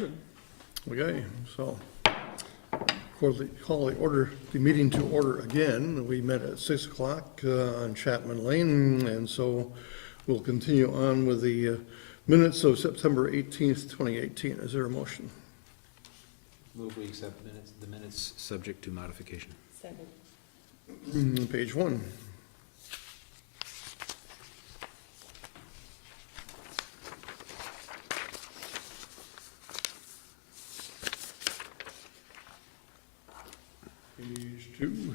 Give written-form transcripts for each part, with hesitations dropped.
Okay, so call the meeting to order again. We met at 6 o'clock on Chapman Lane, and so we'll continue on with the minutes of September 18th, 2018. Is there a motion? Move we accept the minutes subject to modification. Second. Page 1. Page 2.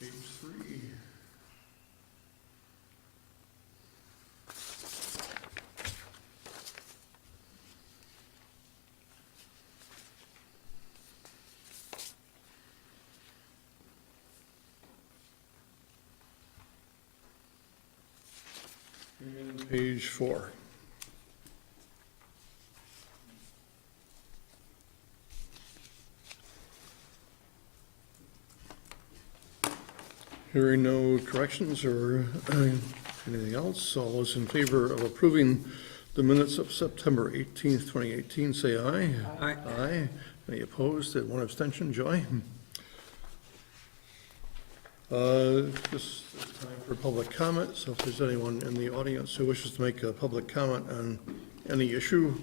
Page 3. And page 4. Hearing no corrections or anything else, all those in favor of approving the minutes of September 18th, 2018, say aye. Aye. Aye. Any opposed? And one abstention. Joy? This is time for public comment, so if there's anyone in the audience who wishes to make a public comment on any issue,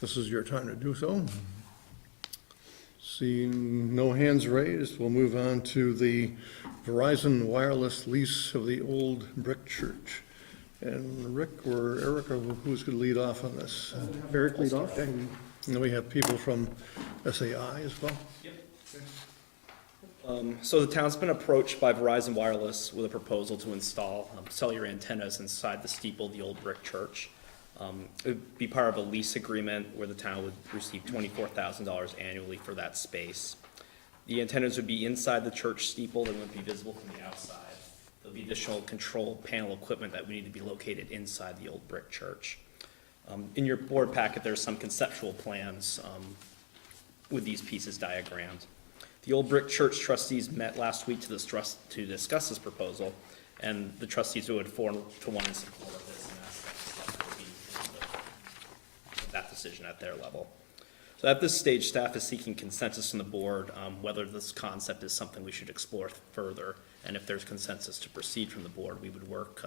this is your time to do so. Seeing no hands raised, we'll move on to the Verizon wireless lease of the old brick church. And Rick or Erica, who's going to lead off on this? Eric, lead off. And then we have people from SAI as well. So the town's been approached by Verizon Wireless with a proposal to install cellular antennas inside the steeple of the old brick church. It would be part of a lease agreement where the town would receive $24,000 annually for that space. The antennas would be inside the church steeple. They wouldn't be visible from the outside. There'll be additional control panel equipment that would need to be located inside the old brick church. In your board packet, there's some conceptual plans with these pieces diagrammed. The old brick church trustees met last week to discuss this proposal, and the trustees would 4-1 in support of this, and that's that decision at their level. So at this stage, staff is seeking consensus from the board whether this concept is something we should explore further, and if there's consensus to proceed from the board, we would work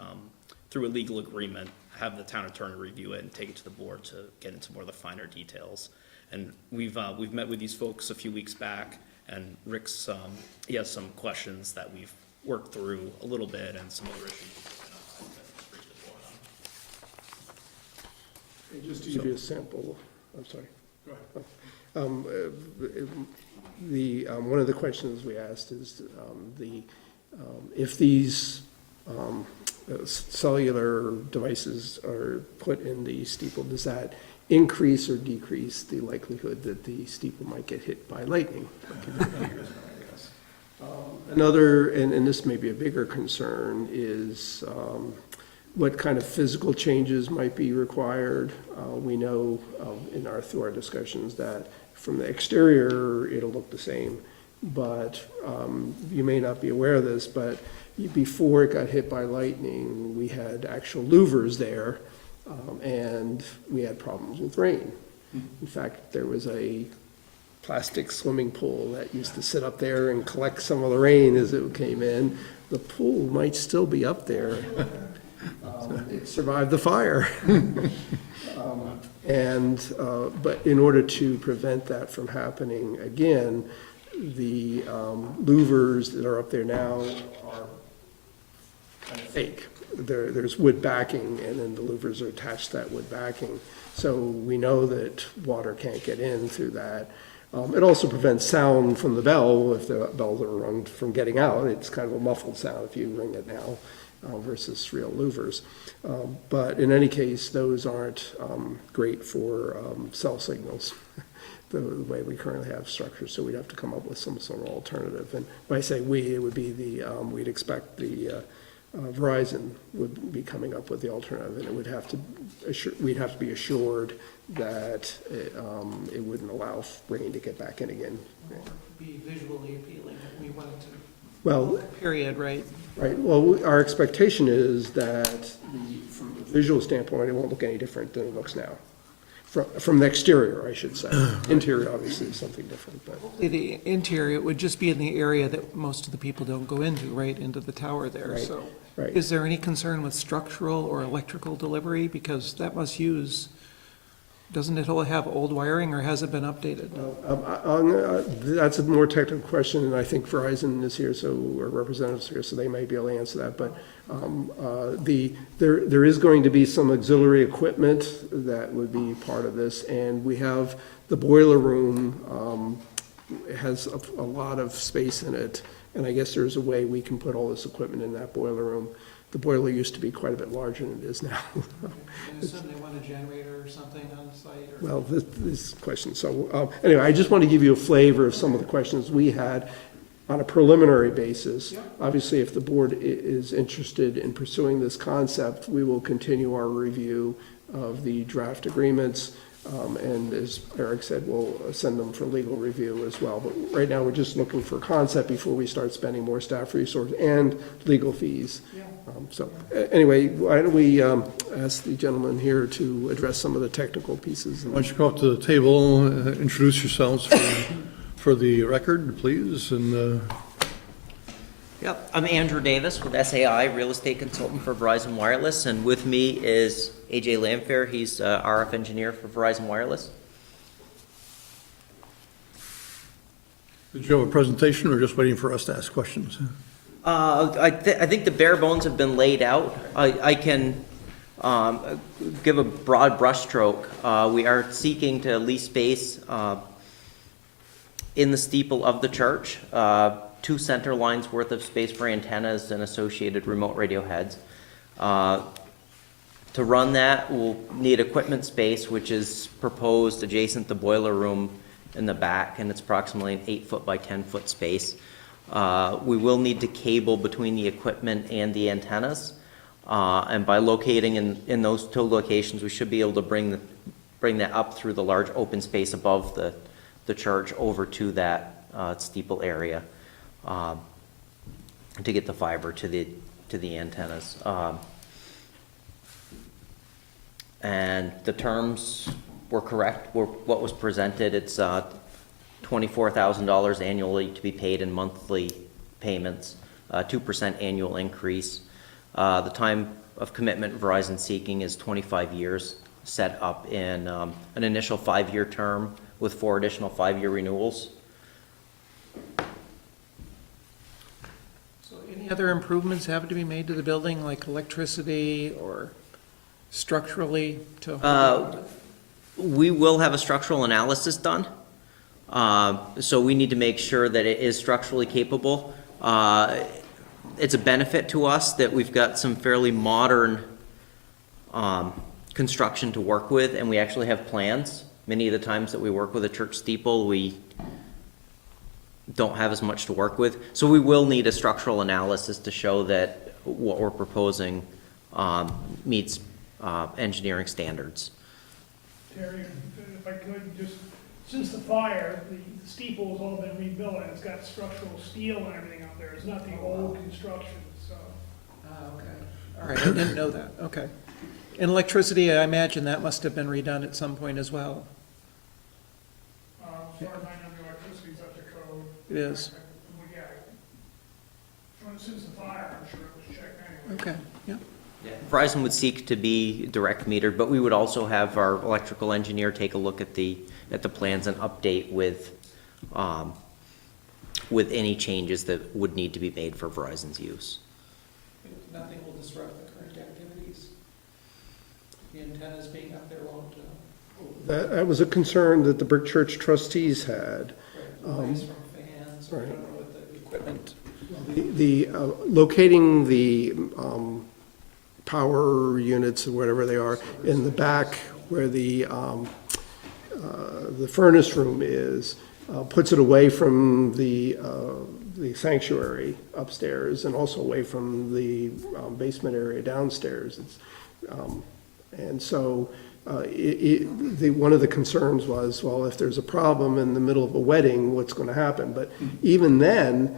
through a legal agreement, have the town attorney review it, and take it to the board to get into more of the finer details. And we've met with these folks a few weeks back, and Rick's he has some questions that we've worked through a little bit, and some other issues we've been on to bridge the board on. Just to give you a sample, I'm sorry. Go ahead. One of the questions we asked is if these cellular devices are put in the steeple, does that increase or decrease the likelihood that the steeple might get hit by lightning? Another, and this may be a bigger concern, is what kind of physical changes might be required. We know through our discussions that from the exterior it'll look the same, but you may not be aware of this, but before it got hit by lightning, we had actual louvers there, and we had problems with rain. In fact, there was a plastic swimming pool that used to sit up there and collect some of the rain as it came in. The pool might still be up there. It survived the fire. But in order to prevent that from happening again, the louvers that are up there now are kind of fake. There's wood backing, and then the louvers are attached to that wood backing. So we know that water can't get in through that. It also prevents sound from the bell if the bells are rung from getting out. It's kind of a muffled sound if you ring it now versus real louvers. But in any case, those aren't great for cell signals, the way we currently have structures. So we'd have to come up with some sort of alternative. And when I say we, it would be we'd expect the Verizon would be coming up with the alternative, and it would have to we'd have to be assured that it wouldn't allow rain to get back in again. Or be visually appealing, we want it to, Well, period, right? right, well, our expectation is that from a visual standpoint, it won't look any different than it looks now. From the exterior, I should say. Interior, obviously, is something different, but. The interior would just be in the area that most of the people don't go into, right, into the tower there, Right, so. right. Is there any concern with structural or electrical delivery? Because that must use, doesn't it all have old wiring or has it been updated? That's a more technical question, and I think Verizon is here, so, or representatives here, so they may be able to answer that, but there is going to be some auxiliary equipment that would be part of this, and we have the boiler room, has a lot of space in it, and I guess there's a way we can put all this equipment in that boiler room. The boiler used to be quite a bit larger than it is now. I assume they want a generator or something on site, or? Well, this question, so, anyway, I just want to give you a flavor of some of the questions we had on a preliminary basis. Yeah. Obviously, if the board is interested in pursuing this concept, we will continue our review of the draft agreements. And as Eric said, we'll send them for legal review as well. But right now, we're just looking for concept before we start spending more staff resources and legal fees. Yeah. Anyway, why don't we ask the gentleman here to address some of the technical pieces? Why don't you come up to the table, introduce yourselves for the record, please, and Yep, I'm Andrew Davis with SAI, real estate consultant for Verizon Wireless, and with me is AJ Lamfair. He's RF engineer for Verizon Wireless. did you have a presentation or just waiting for us to ask questions? I think the bare bones have been laid out. I can give a broad brushstroke. We are seeking to lease space in the steeple of the church, 2 center lines worth of space for antennas and associated remote radio heads. To run that, we'll need equipment space, which is proposed adjacent to the boiler room in the back, and it's approximately an 8-foot by 10-foot space. We will need to cable between the equipment and the antennas, and by locating in those 2 locations, we should be able to bring that up through the large open space above the church over to that steeple area to get the fiber to the antennas. And the terms were correct, were what was presented. It's $24,000 annually to be paid in monthly payments, 2% annual increase. The time of commitment Verizon seeking is 25 years, set up in an initial 5-year term with 4 additional 5-year renewals. So any other improvements have to be made to the building, like electricity or structurally to? We will have a structural analysis done. So we need to make sure that it is structurally capable. It's a benefit to us that we've got some fairly modern construction to work with, and we actually have plans. Many of the times that we work with a church steeple, we don't have as much to work with. So we will need a structural analysis to show that what we're proposing meets engineering standards. Terry, if I could, just, since the fire, the steeple has all been rebuilt, and it's got structural steel and everything up there. It's not the old construction, so. Okay. All right, I didn't know that, okay. And electricity, I imagine that must have been redone at some point as well. As far as I know, the electricity's up to code. It is, Well, yeah, since the fire, I'm sure it was checked anyway. okay, yeah. Verizon would seek to be direct metered, but we would also have our electrical engineer take a look at the plans and update with any changes that would need to be made for Verizon's use. Nothing will disrupt the current activities. The antennas being up there won't, That was a concern that the Brick Church trustees had. noise from fans, or I right. don't know what the equipment. The locating the power units or whatever they are in the back where the furnace room is, puts it away from the sanctuary upstairs and also away from the basement area downstairs. It's, And so, one of the concerns was, well, if there's a problem in the middle of a wedding, what's gonna happen? But even then,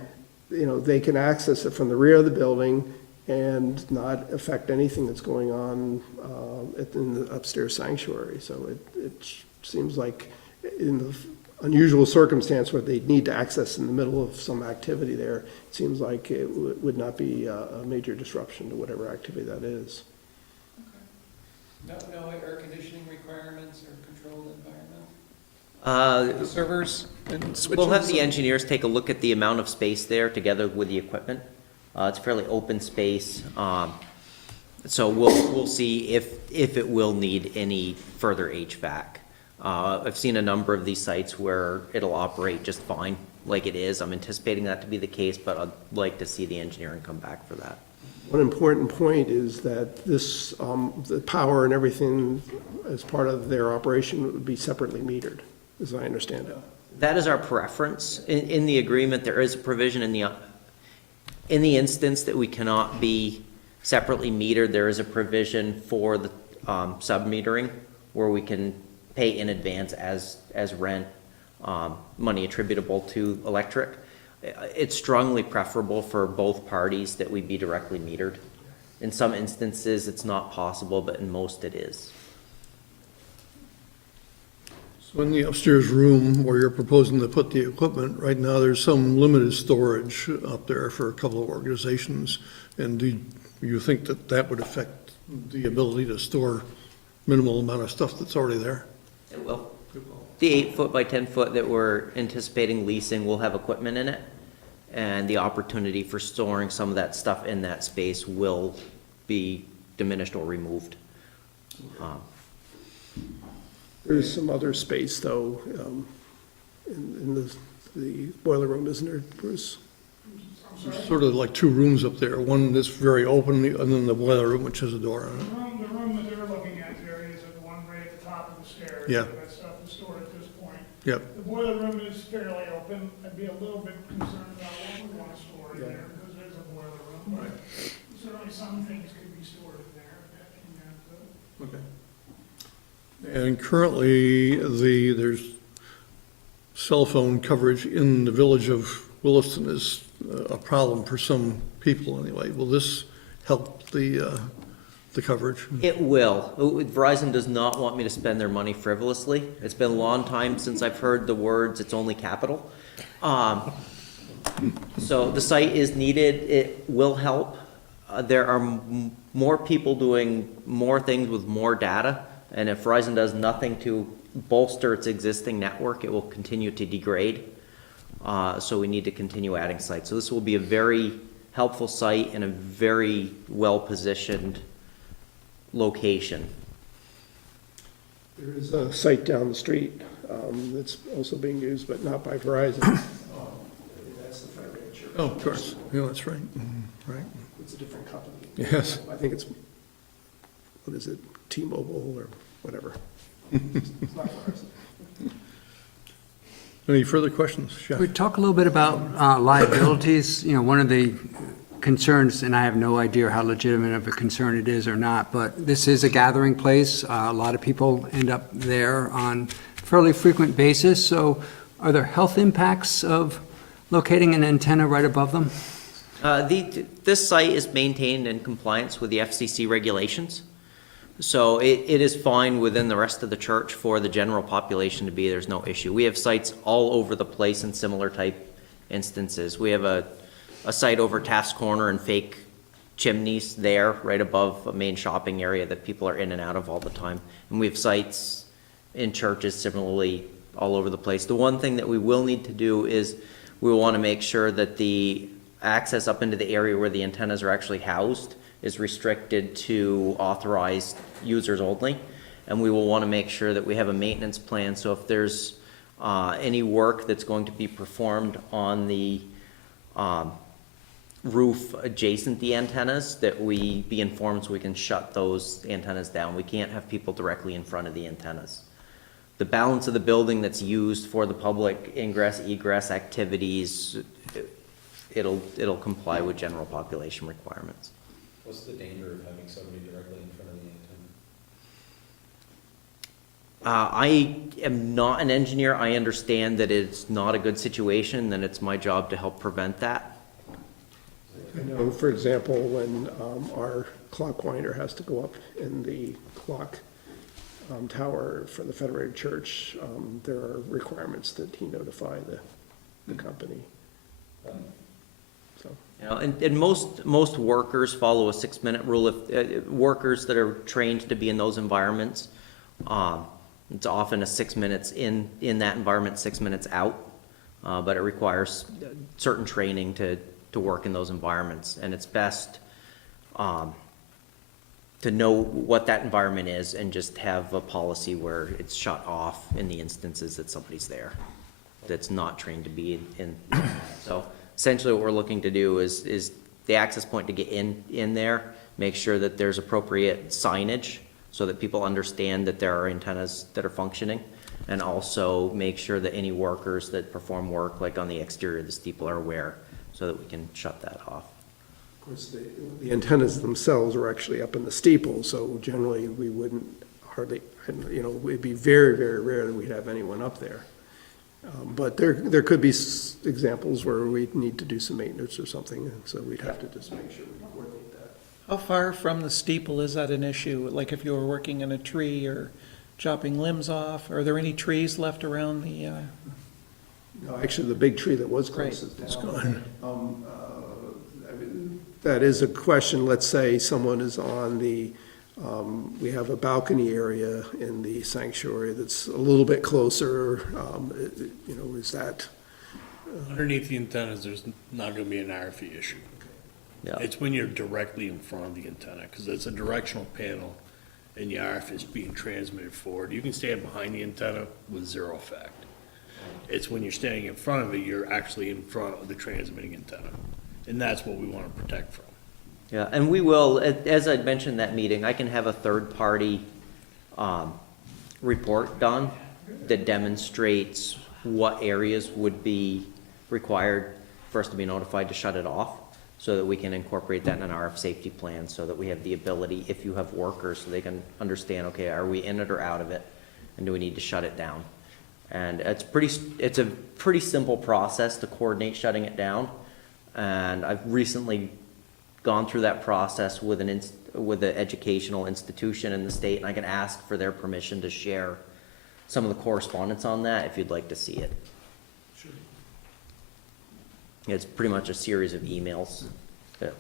they can access it from the rear of the building and not affect anything that's going on in the upstairs sanctuary. So it seems like in the unusual circumstance where they'd need to access in the middle of some activity there, it seems like it would not be a major disruption to whatever activity that is. No air conditioning requirements or controlled environment? Servers and switches? We'll have the engineers take a look at the amount of space there together with the equipment. It's a fairly open space, so we'll see if it will need any further HVAC. I've seen a number of these sites where it'll operate just fine like it is. I'm anticipating that to be the case, but I'd like to see the engineering come back for that. One important point is that this, the power and everything as part of their operation would be separately metered, as I understand it. That is our preference. In the agreement, there is a provision in the instance that we cannot be separately metered, there is a provision for the sub-metering where we can pay in advance as rent, money attributable to electric. It's strongly preferable for both parties that we be directly metered. In some instances, it's not possible, but in most it is. So in the upstairs room where you're proposing to put the equipment, right now, there's some limited storage up there for a couple of organizations. And do you think that that would affect the ability to store minimal amount of stuff that's already there? It will. The 8 foot by 10 foot that we're anticipating leasing will have equipment in it. And the opportunity for storing some of that stuff in that space will be diminished or removed. There's some other space, though, in the boiler room, isn't there, Bruce? There's sort of like 2 rooms up there, one that's very open, and then the boiler room, which has a door on it. The room that they're looking at there is the one right at the top of the stairs. Yeah. That stuff is stored at this point. Yep. The boiler room is fairly open. I'd be a little bit concerned about what we want to store in there, because there's a boiler room. But certainly some things could be stored in there. Okay. And currently, there's cell phone coverage in the village of Williston is a problem for some people anyway. Will this help the coverage? It will. Verizon does not want me to spend their money frivolously. It's been a long time since I've heard the words, it's only capital. So the site is needed. It will help. There are more people doing more things with more data. And if Verizon does nothing to bolster its existing network, it will continue to degrade. So we need to continue adding sites. So this will be a very helpful site and a very well-positioned location. There is a site down the street that's also being used, but not by Verizon. That's the Fire Rancher. Oh, of course. Yeah, that's right. Right. It's a different company. Yes. I think it's, what is it, T-Mobile or whatever. It's not Verizon. Any further questions? Jeff? We talk a little bit about liabilities. One of the concerns, and I have no idea how legitimate of a concern it is or not, but this is a gathering place. A lot of people end up there on a fairly frequent basis. So are there health impacts of locating an antenna right above them? This site is maintained in compliance with the FCC regulations. So it is fine within the rest of the church for the general population to be. There's no issue. We have sites all over the place in similar type instances. We have a site over Taft's Corner and fake chimneys there right above a main shopping area that people are in and out of all the time. And we have sites in churches similarly all over the place. The one thing that we will need to do is we will want to make sure that the access up into the area where the antennas are actually housed is restricted to authorized users only. And we will want to make sure that we have a maintenance plan. So if there's any work that's going to be performed on the roof adjacent the antennas, that we be informed so we can shut those antennas down. We can't have people directly in front of the antennas. The balance of the building that's used for the public ingress, egress activities, it'll comply with general population requirements. What's the danger of having somebody directly in front of the I am not an engineer. I understand that it's not a good situation, and it's my job to help prevent that. I know, for example, when our clock winder has to go up in the clock tower for the Federated Church, there are requirements that he notify the company. So, You know, and most workers follow a 6-minute rule. If workers that are trained to be in those environments, it's often a 6 minutes in that environment, 6 minutes out. But it requires certain training to work in those environments, and it's best to know what that environment is and just have a policy where it's shut off in the instances that somebody's there that's not trained to be in. So essentially what we're looking to do is the access point to get in there, make sure that there's appropriate signage so that people understand that there are antennas that are functioning, and also make sure that any workers that perform work like on the exterior of the steeple are aware so that we can shut that off. of course, the antennas themselves are actually up in the steeple, so generally we wouldn't hardly, you know, it'd be very, very rare that we'd have anyone up there. But there could be examples where we'd need to do some maintenance or something, and so we'd have to just make sure we coordinate that. How far from the steeple is that an issue? Like if you were working in a tree or chopping limbs off, are there any trees left around the, No, actually, the big tree that was Great. closest down. It's gone. I mean, that is a question. Let's say someone is on the, we have a balcony area in the sanctuary that's a little bit closer, you know, is that, Underneath the antennas, there's not gonna be an RF issue. Yeah. It's when you're directly in front of the antenna, because it's a directional panel and the RF is being transmitted forward. You can stand behind the antenna with zero effect. It's when you're standing in front of it, you're actually in front of the transmitting antenna. And that's what we want to protect from. Yeah, and we will, as I'd mentioned in that meeting, I can have a third-party report done that demonstrates what areas would be required for us to be notified to shut it off, so that we can incorporate that in an RF safety plan, so that we have the ability, if you have workers, so they can understand, okay, are we in it or out of it, and do we need to shut it down? And it's a pretty simple process to coordinate shutting it down, and I've recently gone through that process with an educational institution in the state, and I can ask for their permission to share some of the correspondence on that if you'd like to see it. Sure. It's pretty much a series of emails that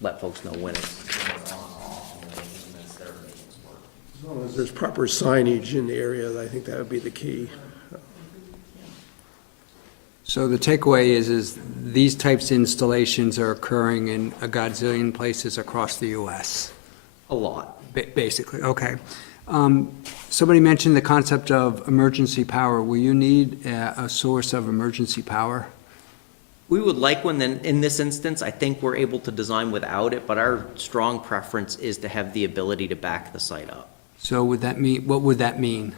let folks know when it's on, off, and when it's their maintenance work. as long as there's proper signage in the area, I think that would be the key. So the takeaway is these types of installations are occurring in a godzillion places across the US, A lot. basically, okay. Somebody mentioned the concept of emergency power. Will you need a source of emergency power? We would like one, then, in this instance, I think we're able to design without it, but our strong preference is to have the ability to back the site up. So would that mean, what would that mean?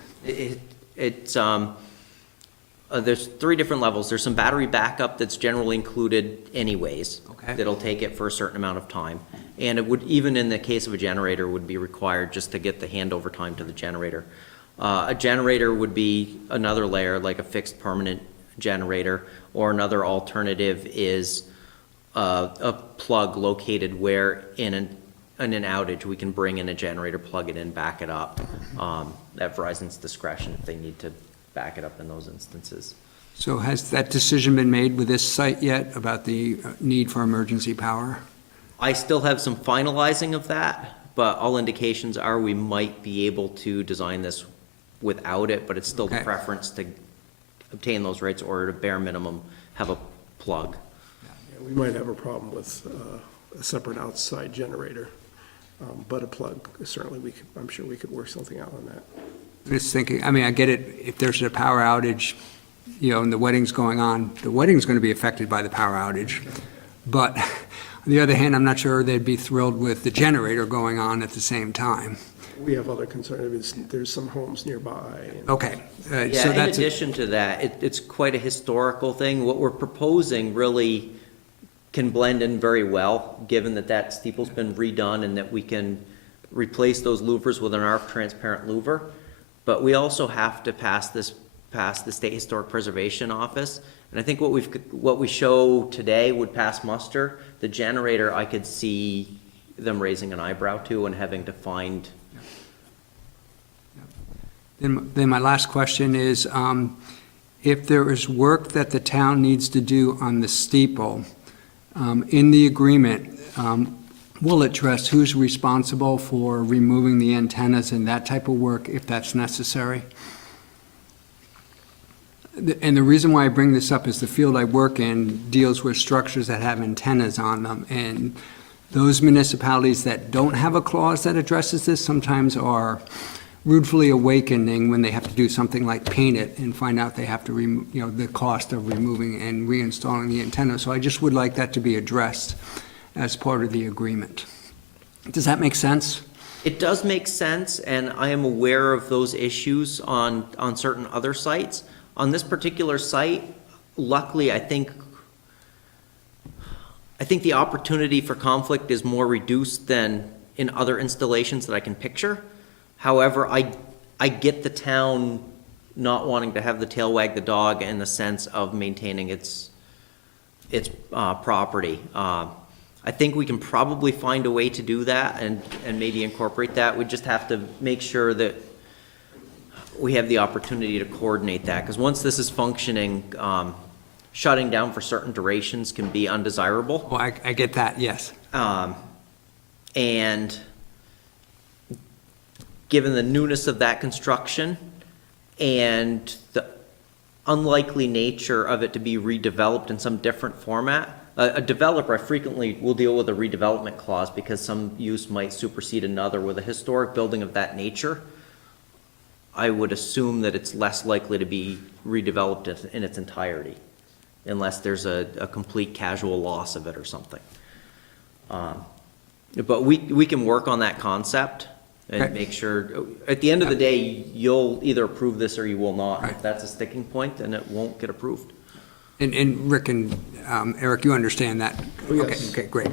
There's 3 different levels. There's some battery backup that's generally included anyways. Okay. That'll take it for a certain amount of time. And it would, even in the case of a generator, would be required just to get the handover time to the generator. A generator would be another layer, like a fixed permanent generator, or another alternative is a plug located where in an outage, we can bring in a generator, plug it in, back it up, at Verizon's discretion if they need to back it up in those instances. So has that decision been made with this site yet about the need for emergency power? I still have some finalizing of that, but all indications are we might be able to design this without it, but it's still the Okay. preference to obtain those rights or at a bare minimum, have a plug. Yeah, we might have a problem with a separate outside generator, but a plug, certainly we could, I'm sure we could work something out on that. Just thinking, I mean, I get it, if there's a power outage, you know, and the wedding's going on, the wedding's gonna be affected by the power outage. But on the other hand, I'm not sure they'd be thrilled with the generator going on at the same time. We have other concerns, there's some homes nearby. and- Okay, so Yeah, in that's, addition to that, it's quite a historical thing. What we're proposing really can blend in very well, given that that steeple's been redone and that we can replace those louvers with an RF transparent louver. but we also have to pass the State Historic Preservation Office. And I think what we show today would pass muster. The generator, I could see them raising an eyebrow to and having to find. Then my last question is, if there is work that the town needs to do on the steeple, in the agreement, will it address who's responsible for removing the antennas and that type of work if that's necessary? And the reason why I bring this up is the field I work in deals with structures that have antennas on them. And those municipalities that don't have a clause that addresses this sometimes are ruefully awakening when they have to do something like paint it and find out they have to the cost of removing and reinstalling the antenna. So I just would like that to be addressed as part of the agreement. Does that make sense? It does make sense, and I am aware of those issues on certain other sites. On this particular site, luckily, I think the opportunity for conflict is more reduced than in other installations that I can picture. However, I get the town not wanting to have the tail wag the dog in the sense of maintaining its property. I think we can probably find a way to do that and maybe incorporate that. We just have to make sure that we have the opportunity to coordinate that, because once this is functioning, shutting down for certain durations can be undesirable. Oh, I get that, yes. And given the newness of that construction and the unlikely nature of it to be redeveloped in some different format, a developer, I frequently will deal with a redevelopment clause because some use might supersede another. With a historic building of that nature, I would assume that it's less likely to be redeveloped in its entirety, unless there's a complete casual loss of it or something. But we can work on that concept and Okay. make sure, at the end of the day, you'll either approve this or you will not. Right. If that's a sticking point, then it won't get approved. And Rick and Eric, you understand that? Oh, yes. Okay, great,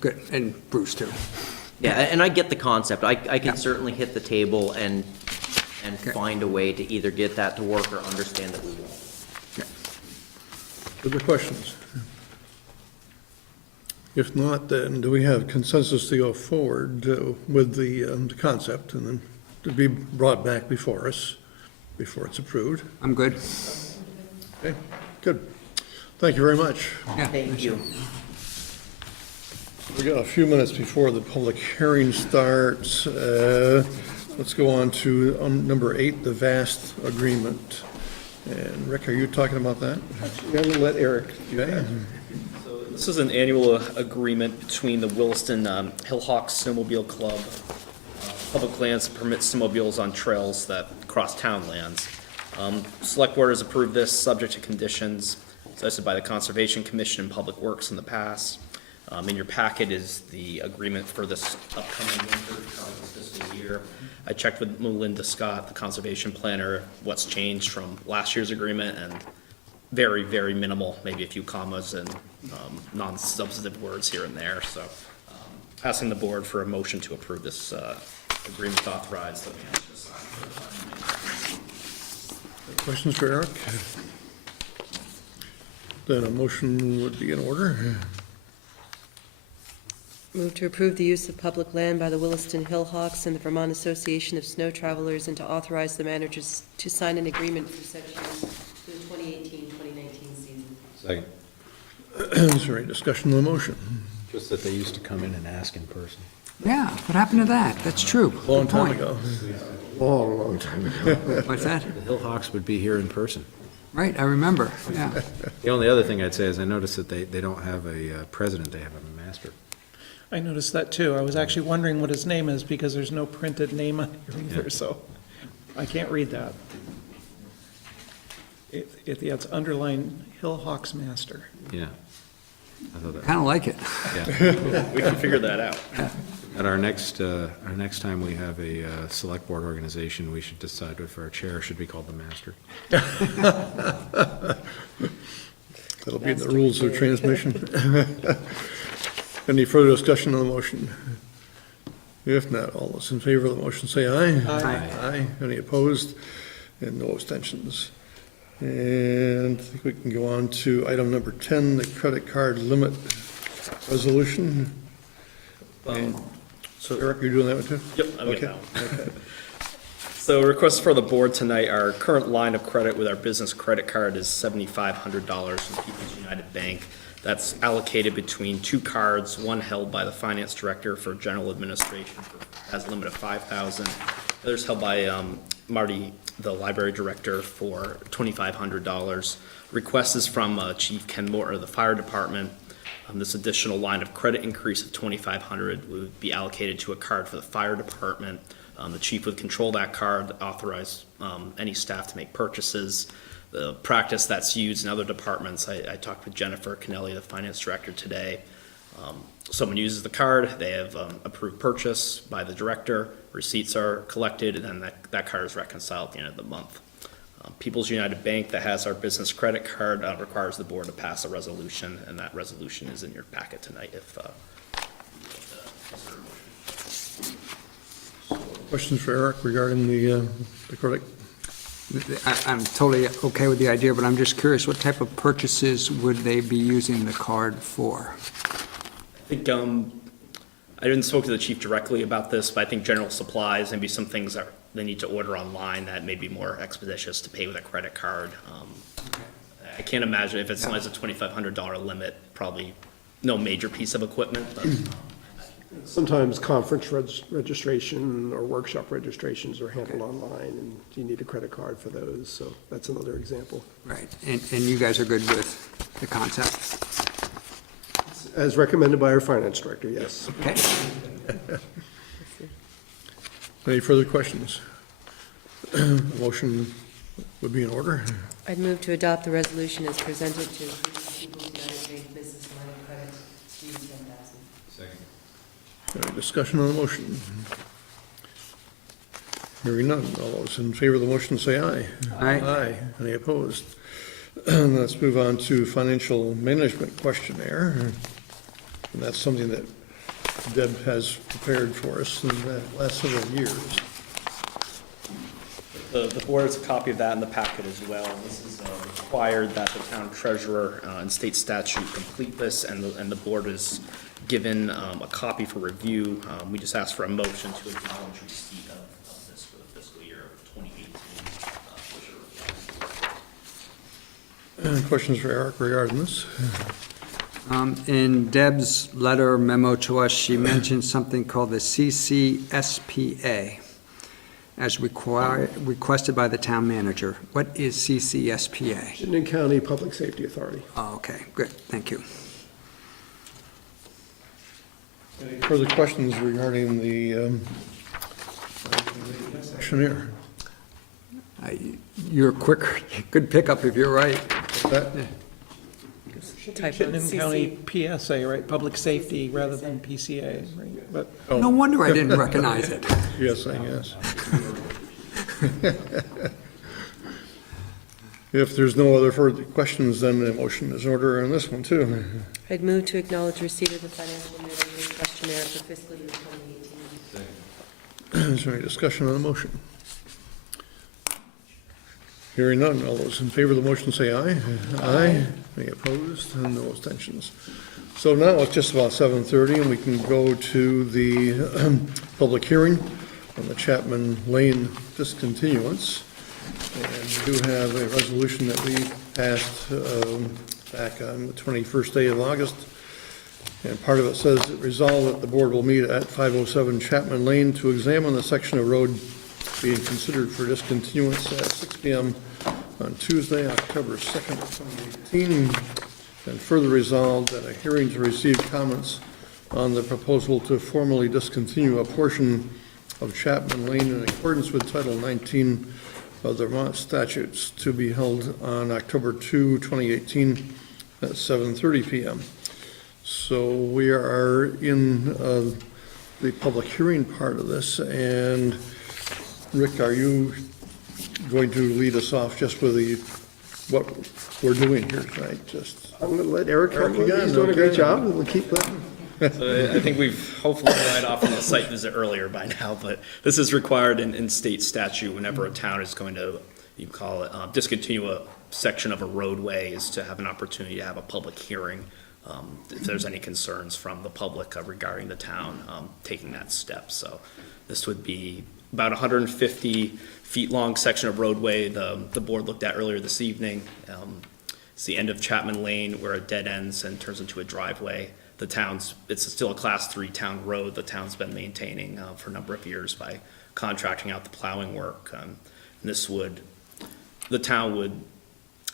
good. And Bruce, too. Yeah, and I get the concept. I can certainly hit the table and Okay. find a way to either get that to work or understand that we won't. Other questions? If not, then do we have consensus to go forward with the concept and then to be brought back before us, before it's approved? I'm good. Okay, good. Thank you very much. Yeah. Thank you. We got a few minutes before the public hearing starts. Let's go on to number 8, the VAST agreement. And Rick, are you talking about that? I'm going to let Eric do that. Okay. This is an annual agreement between the Williston Hillhawks Snowmobile Club, public lands that permit snowmobiles on trails that cross town lands. Select Board has approved this, subject to conditions suggested by the Conservation Commission and Public Works in the past. In your packet is the agreement for this upcoming winter, this fiscal year. I checked with Melinda Scott, the conservation planner, what's changed from last year's agreement, and very, very minimal, maybe a few commas and non-substantive words here and there. So asking the board for a motion to approve this agreement to authorize the manager to sign. Questions for Eric? Then a motion would be in order. Move to approve the use of public land by the Williston Hillhawks and the Vermont Association of Snow Travelers and to authorize the managers to sign an agreement for such use for the 2018-2019 season. Second. Is there any discussion on the motion? Just that they used to come in and ask in person. Yeah, what happened to that? That's true. Long Good time point. ago. Long time ago. What's that? The Hillhawks would be here in person. Right, I remember, yeah. The only other thing I'd say is I noticed that they don't have a president, they have a master. I noticed that too. I was actually wondering what his name is because there's no printed name on here either, so I can't read that. It's underlined Hillhawks Master. Yeah. I thought that, Kind of like it. yeah. We can figure that out. At our next time we have a select board organization, we should decide if our chair should be called the master. That'll be in the rules of transmission. Any further discussion on the motion? If not, all those in favor of the motion say aye. Aye. Aye. Any opposed? And no abstentions. And I think we can go on to item number 10, the credit card limit resolution. So, Eric, you're doing that one too? yep, I'm Okay. getting that one. So requests for the board tonight, our current line of credit with our business credit card is $7,500 from People's United Bank. That's allocated between two cards, one held by the finance director for general administration has a limit of $5,000. The other's held by Marty, the library director, for $2,500. Request is from Chief Ken Moore of the fire department. This additional line of credit increase of $2,500 would be allocated to a card for the fire department. The chief would control that card, authorize any staff to make purchases. The practice that's used in other departments, I talked with Jennifer Kennelly, the finance director, today. Someone uses the card, they have approved purchase by the director, receipts are collected, and then that card is reconciled at the end of the month. People's United Bank, that has our business credit card, requires the board to pass a resolution, and that resolution is in your packet tonight if Questions for Eric regarding the credit? I'm totally okay with the idea, but I'm just curious, what type of purchases would they be using the card for? I think, I didn't spoke to the chief directly about this, but I think general supplies, maybe some things that they need to order online that may be more expeditious to pay with a credit card. I can't imagine if it's only a $2,500 limit, probably no major piece of equipment, but. Sometimes conference registration or workshop registrations are handled online, and you need a credit card for those, so that's another example. Right, and you guys are good with the concept? As recommended by our finance director, yes. Okay. Any further questions? Motion would be in order. I'd move to adopt the resolution as presented to increase the People's United Bank business line of credit to $10,000. Second. Any discussion on the motion? Hearing none, all those in favor of the motion say aye. Aye. Aye. Any opposed? Let's move on to financial management questionnaire. And that's something that Deb has prepared for us in the last several years. The board has a copy of that in the packet as well. This is required that the town treasurer and state statute complete this, and the board is given a copy for review. We just ask for a motion to acknowledge receipt of this for the fiscal year of 2018. Questions for Eric regarding this? In Deb's letter memo to us, she mentioned something called the CCSPA as requested by the town manager. What is CCSPA? Chittenden County Public Safety Authority. Oh, okay, good, thank you. Any further questions regarding the questionnaire? You're quick, good pickup if you're right. That- Typo. Chittenden County PSA, right, public safety rather than PCA, right? But No wonder I didn't recognize it. Yes, I guess. If there's no other further questions, then the motion is in order on this one too. I'd move to acknowledge receipt of the financial management questionnaire for fiscal year 2018. Is there any discussion on the motion? Hearing none, all those in favor of the motion say aye. Aye. Any opposed? And no abstentions. So now it's just about 7:30, and we can go to the public hearing on the Chapman Lane discontinuance. And we do have a resolution that we passed back on the 21st day of August. And part of it says, "It resolved that the board will meet at 507 Chapman Lane to examine the section of road being considered for discontinuance at 6 p.m. on Tuesday, October 2nd, 2018, and further resolved that a hearing to receive comments on the proposal to formally discontinue a portion of Chapman Lane in accordance with Title 19 of the Vermont statutes to be held on October 2, 2018 at 7:30 p.m. So we are in the public hearing part of this, and Rick, are you going to lead us off just with what we're doing here tonight? Just I'm going to let Eric Eric handle it. again, He's doing a great okay. job, and we'll keep that. So I think we've hopefully signed off on the site visit earlier by now, but this is required in state statute whenever a town is going to, you call it, discontinue a section of a roadway, is to have an opportunity to have a public hearing, if there's any concerns from the public regarding the town taking that step. So this would be about 150 feet long section of roadway the board looked at earlier this evening. It's the end of Chapman Lane where it dead ends and turns into a driveway. It's still a Class 3 town road the town's been maintaining for a number of years by contracting out the plowing work. The town would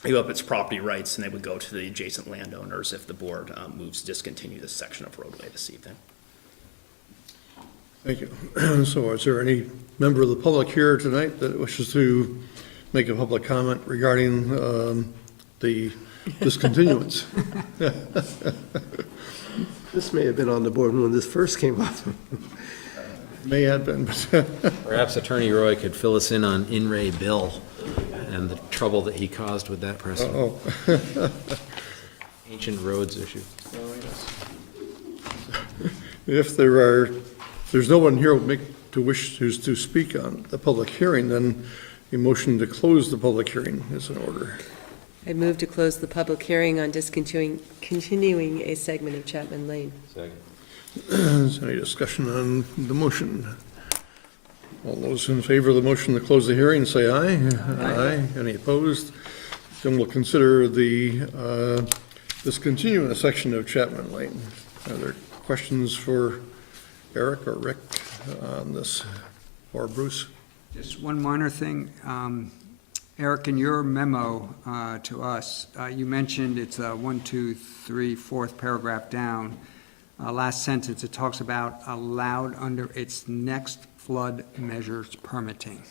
give up its property rights, and they would go to the adjacent landowners if the board moves to discontinue this section of roadway this evening. Thank you. So is there any member of the public here tonight that wishes to make a public comment regarding the discontinuance? This may have been on the board when this first came up. May have been, but Perhaps Attorney Roy could fill us in on In re Bill and the trouble that he caused with that precedent. oh, Ancient roads issue. if there's no one here who wishes to speak on the public hearing, then a motion to close the public hearing is in order. I move to close the public hearing on continuing a segment of Chapman Lane. Second. Is there any discussion on the motion? All those in favor of the motion to close the hearing, say aye. Aye. Any opposed? Then we'll consider the discontinuing a section of Chapman Lane. Are there questions for Eric or Rick on this, or Bruce? Just one minor thing. Eric, in your memo to us, you mentioned it's 1, 2, 3, fourth paragraph down. Last sentence, it talks about allowed under its next flood measures permitting.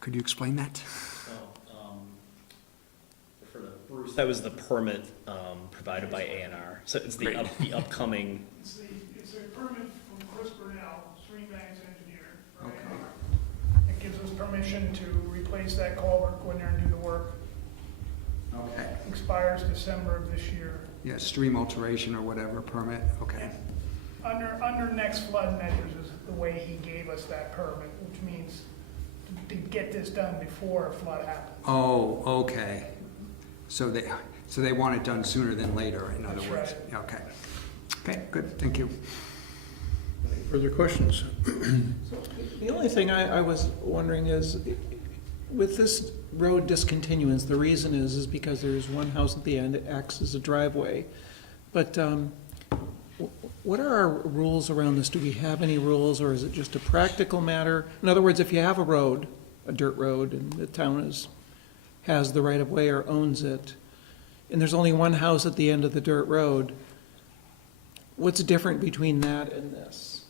Could you explain that? Bruce, that was the permit provided by A&R. So it's the upcoming. It's a permit from Chris Burnell, Streambank's engineer, for Okay. A&R. It gives us permission to replace that culvert, go in there and do the work. Okay. Expires December of this year. Yeah, stream alteration or whatever permit, okay. Under next flood measures is the way he gave us that permit, which means to get this done before a flood happens. Oh, okay. So they want it done sooner than later, in other That's words? right. Okay. Okay, good, thank you. Any further questions? The only thing I was wondering is, with this road discontinuance, the reason is because there's one house at the end that acts as a driveway. But what are our rules around this? Do we have any rules, or is it just a practical matter? In other words, if you have a road, a dirt road, and the town has the right of way or owns it, and there's only one house at the end of the dirt road, what's different between that and this?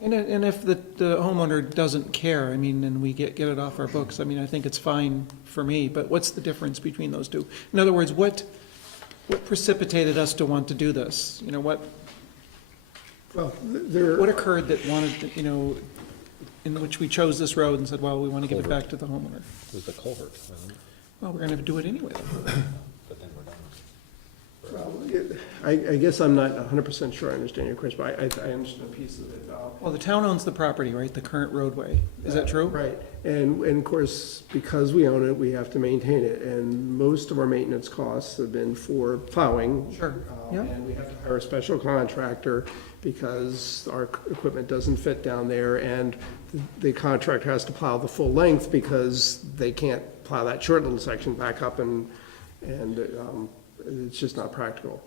And if the homeowner doesn't care, I mean, and we get it off our books, I mean, I think it's fine for me, but what's the difference between those two? In other words, what precipitated us to want to do this? You know, what occurred that wanted, in which we chose this road and said, well, we want to give it back to the homeowner? It was the culvert, wasn't it? Well, we're going to do it anyway. But then we're done. Well, I guess I'm not 100% sure I understand your question, but I understand a piece of it. Well, the town owns the property, right? The current roadway. Is that true? Right, and of course, because we own it, we have to maintain it, and most of our maintenance costs have been for plowing. Sure, yeah. And we have to hire a special contractor because our equipment doesn't fit down there, and the contractor has to plow the full length because they can't plow that short little section back up, and it's just not practical.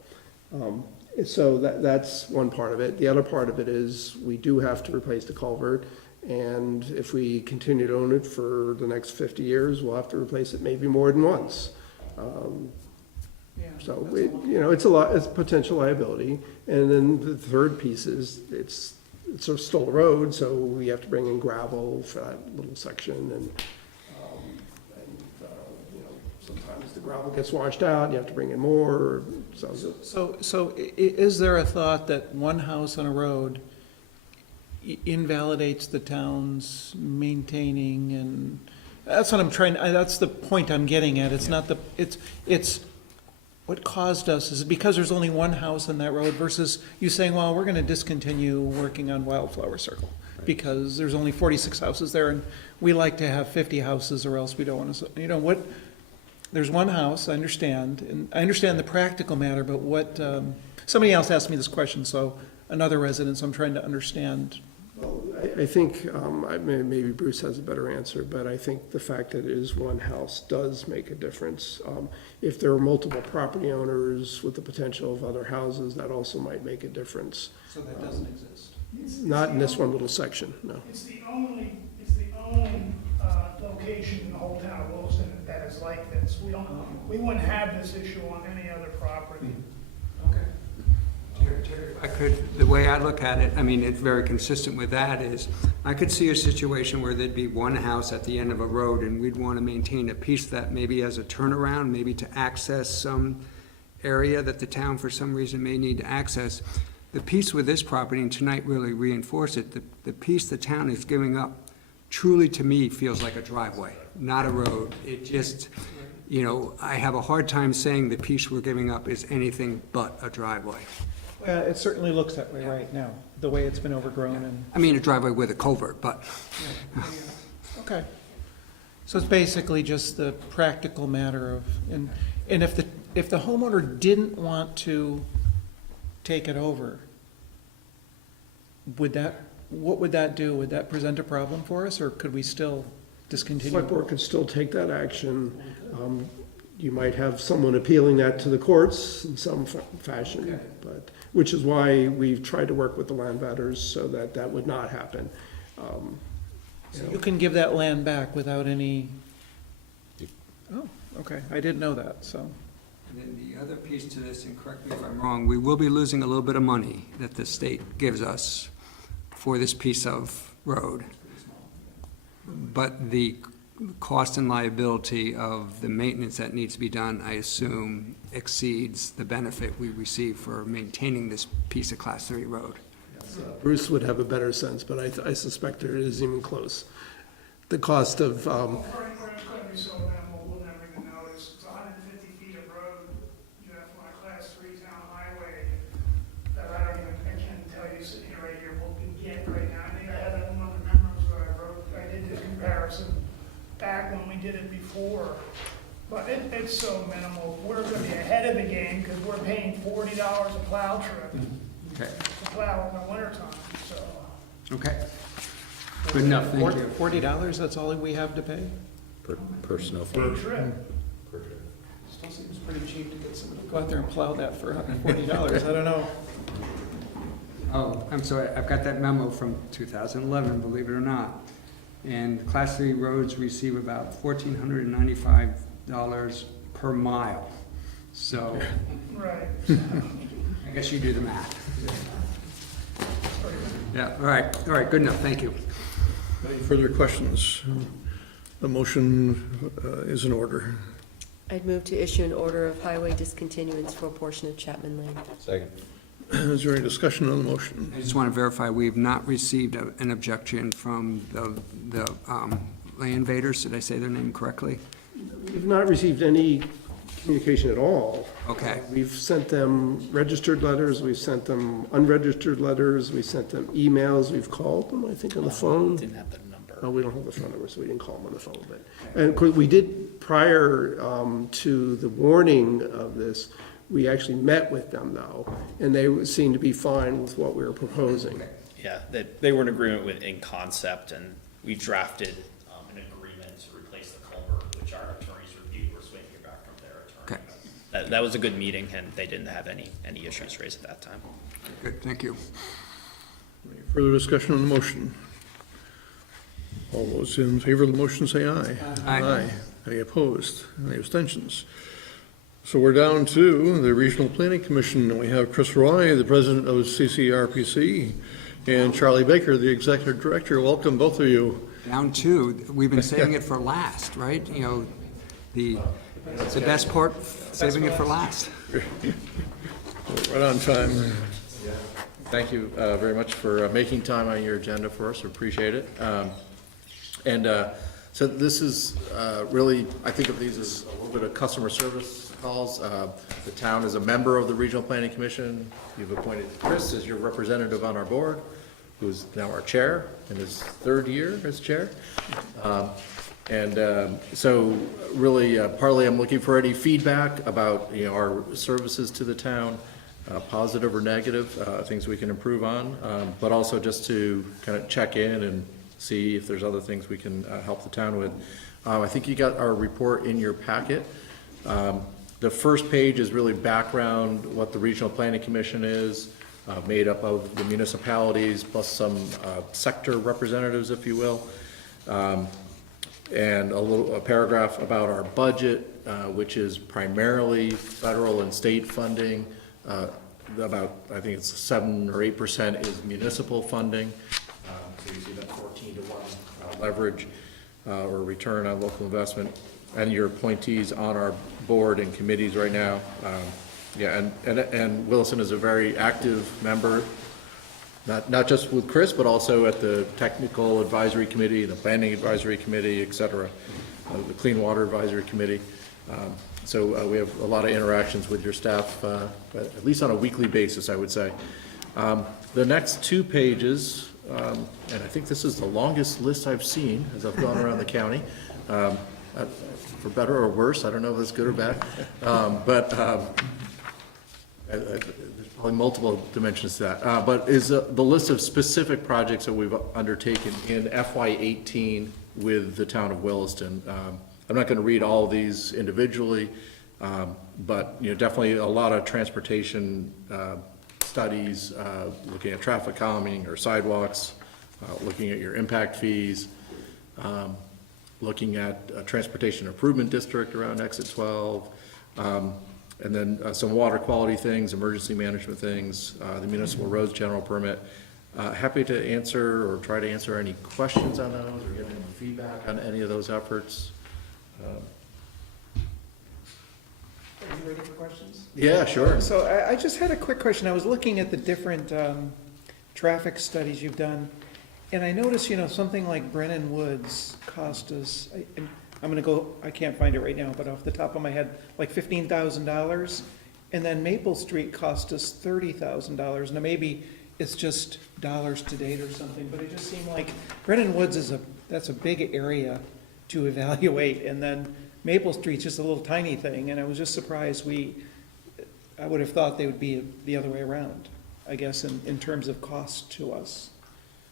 So that's one part of it. The other part of it is we do have to replace the culvert, and if we continue to own it for the next 50 years, we'll have to replace it maybe more than once. So, it's a potential liability. And then the third piece is it's still a road, so we have to bring in gravel for that little section, and sometimes the gravel gets washed out, you have to bring in more, So is there a thought that one house on a road invalidates the town's maintaining, and that's what I'm that's the point I'm getting at. It's not it's what caused us, is it because there's only one house on that road versus you saying, well, we're gonna discontinue working on Wildflower Circle? Because there's only 46 houses there, and we like to have 50 houses, or else we don't want to, you know, what, there's one house, I understand, and I understand the practical matter, but what, somebody else asked me this question, so, another resident, so I'm trying to understand. I think, maybe Bruce has a better answer, but I think the fact that it is one house does make a difference. If there are multiple property owners with the potential of other houses, that also might make a difference. So that doesn't exist? Not in this one little section, no. It's the only location in the whole town of Williston that is like this. We wouldn't have this issue on any other property. I could, the way I look at it, I mean, it's very consistent with that, is I could see a situation where there'd be one house at the end of a road, and we'd want to maintain a piece that maybe as a turnaround, maybe to access some area that the town for some reason may need to access. The piece with this property, and tonight really reinforced it, the piece the town is giving up truly to me feels like a driveway, not a road. It just, you know, I have a hard time saying the piece we're giving up is anything but a driveway. It certainly looks that way right now, the way it's been overgrown and. I mean, a driveway with a culvert, but. Okay. So it's basically just the practical matter of, and if the homeowner didn't want to take it over, what would that do? Would that present a problem for us, or could we still discontinue? Select board could still take that action. You might have someone appealing that to the courts in some fashion, but, which is why we've tried to work with the land valuers so that that would not happen. So you can give that land back without any, oh, okay, I didn't know that, so. And then the other piece to this, and correct me if I'm wrong, we will be losing a little bit of money that the state gives us for this piece of road. But the cost and liability of the maintenance that needs to be done, I assume, exceeds the benefit we receive for maintaining this piece of Class 3 road. Bruce would have a better sense, but I suspect there is even close. The cost of, It's gonna be so minimal, we'll never even notice. It's 150 feet of road, Jeff, on a Class 3 town highway, that I can't tell you sitting here right here what we get right now. I think I had that one of the memos that I wrote. I did the comparison back when we did it before, but it's so minimal. We're gonna be ahead of the game because we're paying $40 a plow trip Okay. to plow in the wintertime, so. Okay. Good enough, thank you. $40, that's all we have to pay? Per snow. Day trip. Still seems pretty cheap to get somebody to go out there and plow that for $140, I don't know. Oh, I'm sorry, I've got that memo from 2011, believe it or not. And Class 3 roads receive about $1,495 per mile. So, Right. I guess you do the math. Yeah, all right, good enough, thank you. Any further questions? The motion is in order. I'd move to issue an order of highway discontinuance for a portion of Chapman Lane. Second. Is there any discussion on the motion? I just want to verify, we've not received an objection from the land invaders, did I say their name correctly? we've not received any communication at all. Okay. We've sent them registered letters, we've sent them unregistered letters, we sent them emails, we've called them, I think, on the phone. Didn't have the number. No, we don't have the phone number, so we didn't call them on the phone, but, and of course, we did, prior to the warning of this, we actually met with them though, and they seemed to be fine with what we were proposing. Yeah, they were in agreement with, in concept, and we drafted an agreement to replace the culvert, which our attorneys reviewed. We're just waiting to hear back from their attorney. Okay. That was a good meeting, and they didn't have any issues raised at that time. Good, thank you. Any further discussion on the motion? All those in favor of the motion say aye. Aye. Any opposed? Any abstentions? So we're down to the Regional Planning Commission, and we have Chris Roy, the president of CCRPC, and Charlie Baker, the executive director. Welcome, both of you. Down two, we've been saving it for last, right? You know, the best part, saving it for last. Right on time. Thank you very much for making time on your agenda for us. We appreciate it. And So this is really, I think of these as a little bit of customer service calls. The town is a member of the Regional Planning Commission. You've appointed Chris as your representative on our board, who's now our chair in his third year as chair. So really, partly I'm looking for any feedback about, our services to the town, positive or negative, things we can improve on, but also just to kind of check in and see if there's other things we can help the town with. I think you got our report in your packet. The first page is really background, what the Regional Planning Commission is, made up of the municipalities plus some sector representatives, if you will. And a paragraph about our budget, which is primarily federal and state funding. About, I think it's 7 or 8% is municipal funding. So you see that 14-to-1 leverage or return on local investment. And your appointees on our board and committees right now. And Williston is a very active member, not just with Chris, but also at the Technical Advisory Committee, the Planning Advisory Committee, et cetera, the Clean Water Advisory Committee. So we have a lot of interactions with your staff, at least on a weekly basis, I would say. The next 2 pages, and I think this is the longest list I've seen as I've gone around the county, for better or worse. I don't know if that's good or bad, but there's probably multiple dimensions to that. But is the list of specific projects that we've undertaken in FY18 with the town of Williston. I'm not going to read all of these individually, but definitely a lot of transportation studies, looking at traffic calming or sidewalks, looking at your impact fees, looking at a transportation improvement district around exit 12, and then some water quality things, emergency management things, the municipal roads general permit. Happy to answer or try to answer any questions on those or get any feedback on any of those efforts. Are you ready for questions? Yeah, sure. So I just had a quick question. I was looking at the different traffic studies you've done, and I noticed, something like Brennan Woods cost us, I'm gonna go, I can't find it right now, but off the top of my head, like $15,000. And then Maple Street cost us $30,000. Now, maybe it's just dollars to date or something, but it just seemed like Brennan Woods that's a big area to evaluate, and then Maple Street's just a little tiny thing, and I was just surprised I would have thought they would be the other way around, I guess, in terms of cost to us.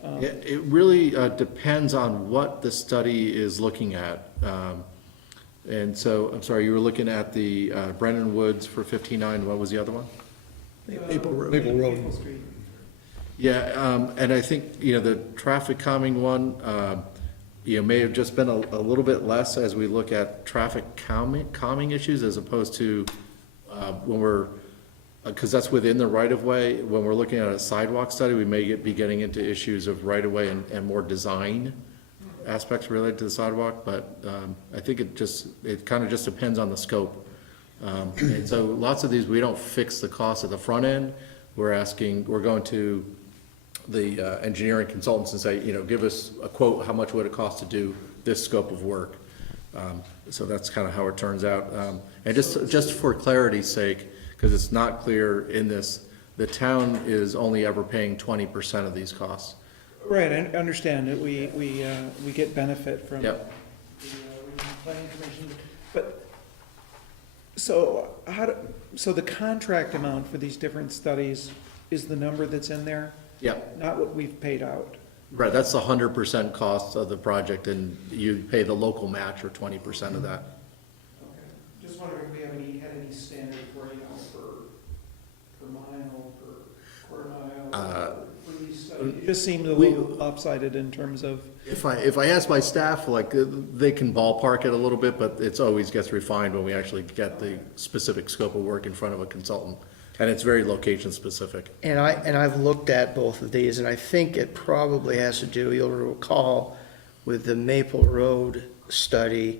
Yeah, it really depends on what the study is looking at. And so, I'm sorry, you were looking at the Brennan Woods for 59, what was the other one? Maple Road. Maple Street. Yeah, and I think, the traffic calming one, may have just been a little bit less as we look at traffic calming issues as opposed to when we're, because that's within the right-of-way. When we're looking at a sidewalk study, we may be getting into issues of right-of-way and more design aspects related to the sidewalk, but I think it kind of just depends on the scope. And so lots of these, we don't fix the cost at the front end. We're going to the engineering consultants and say, give us a quote, how much would it cost to do this scope of work? So that's kind of how it turns out. And just for clarity's sake, because it's not clear in this, the town is only ever paying 20% of these costs. Right, I understand that we get benefit from the Yep. Regional Planning Commission, but, so the contract amount for these different studies is the number that's in there? Yep. Not what we've paid out? Right, that's the 100% cost of the project, and you pay the local match or 20% of that. Okay. Just wondering if we had any standard for, per mile, per quarter mile, for these studies? It just seemed a little lopsided in terms of. If I ask my staff, they can ballpark it a little bit, but it's always gets refined when we actually get the specific scope of work in front of a consultant. And it's very location specific. And I've looked at both of these, and I think it probably has to do, you'll recall, with the Maple Road study,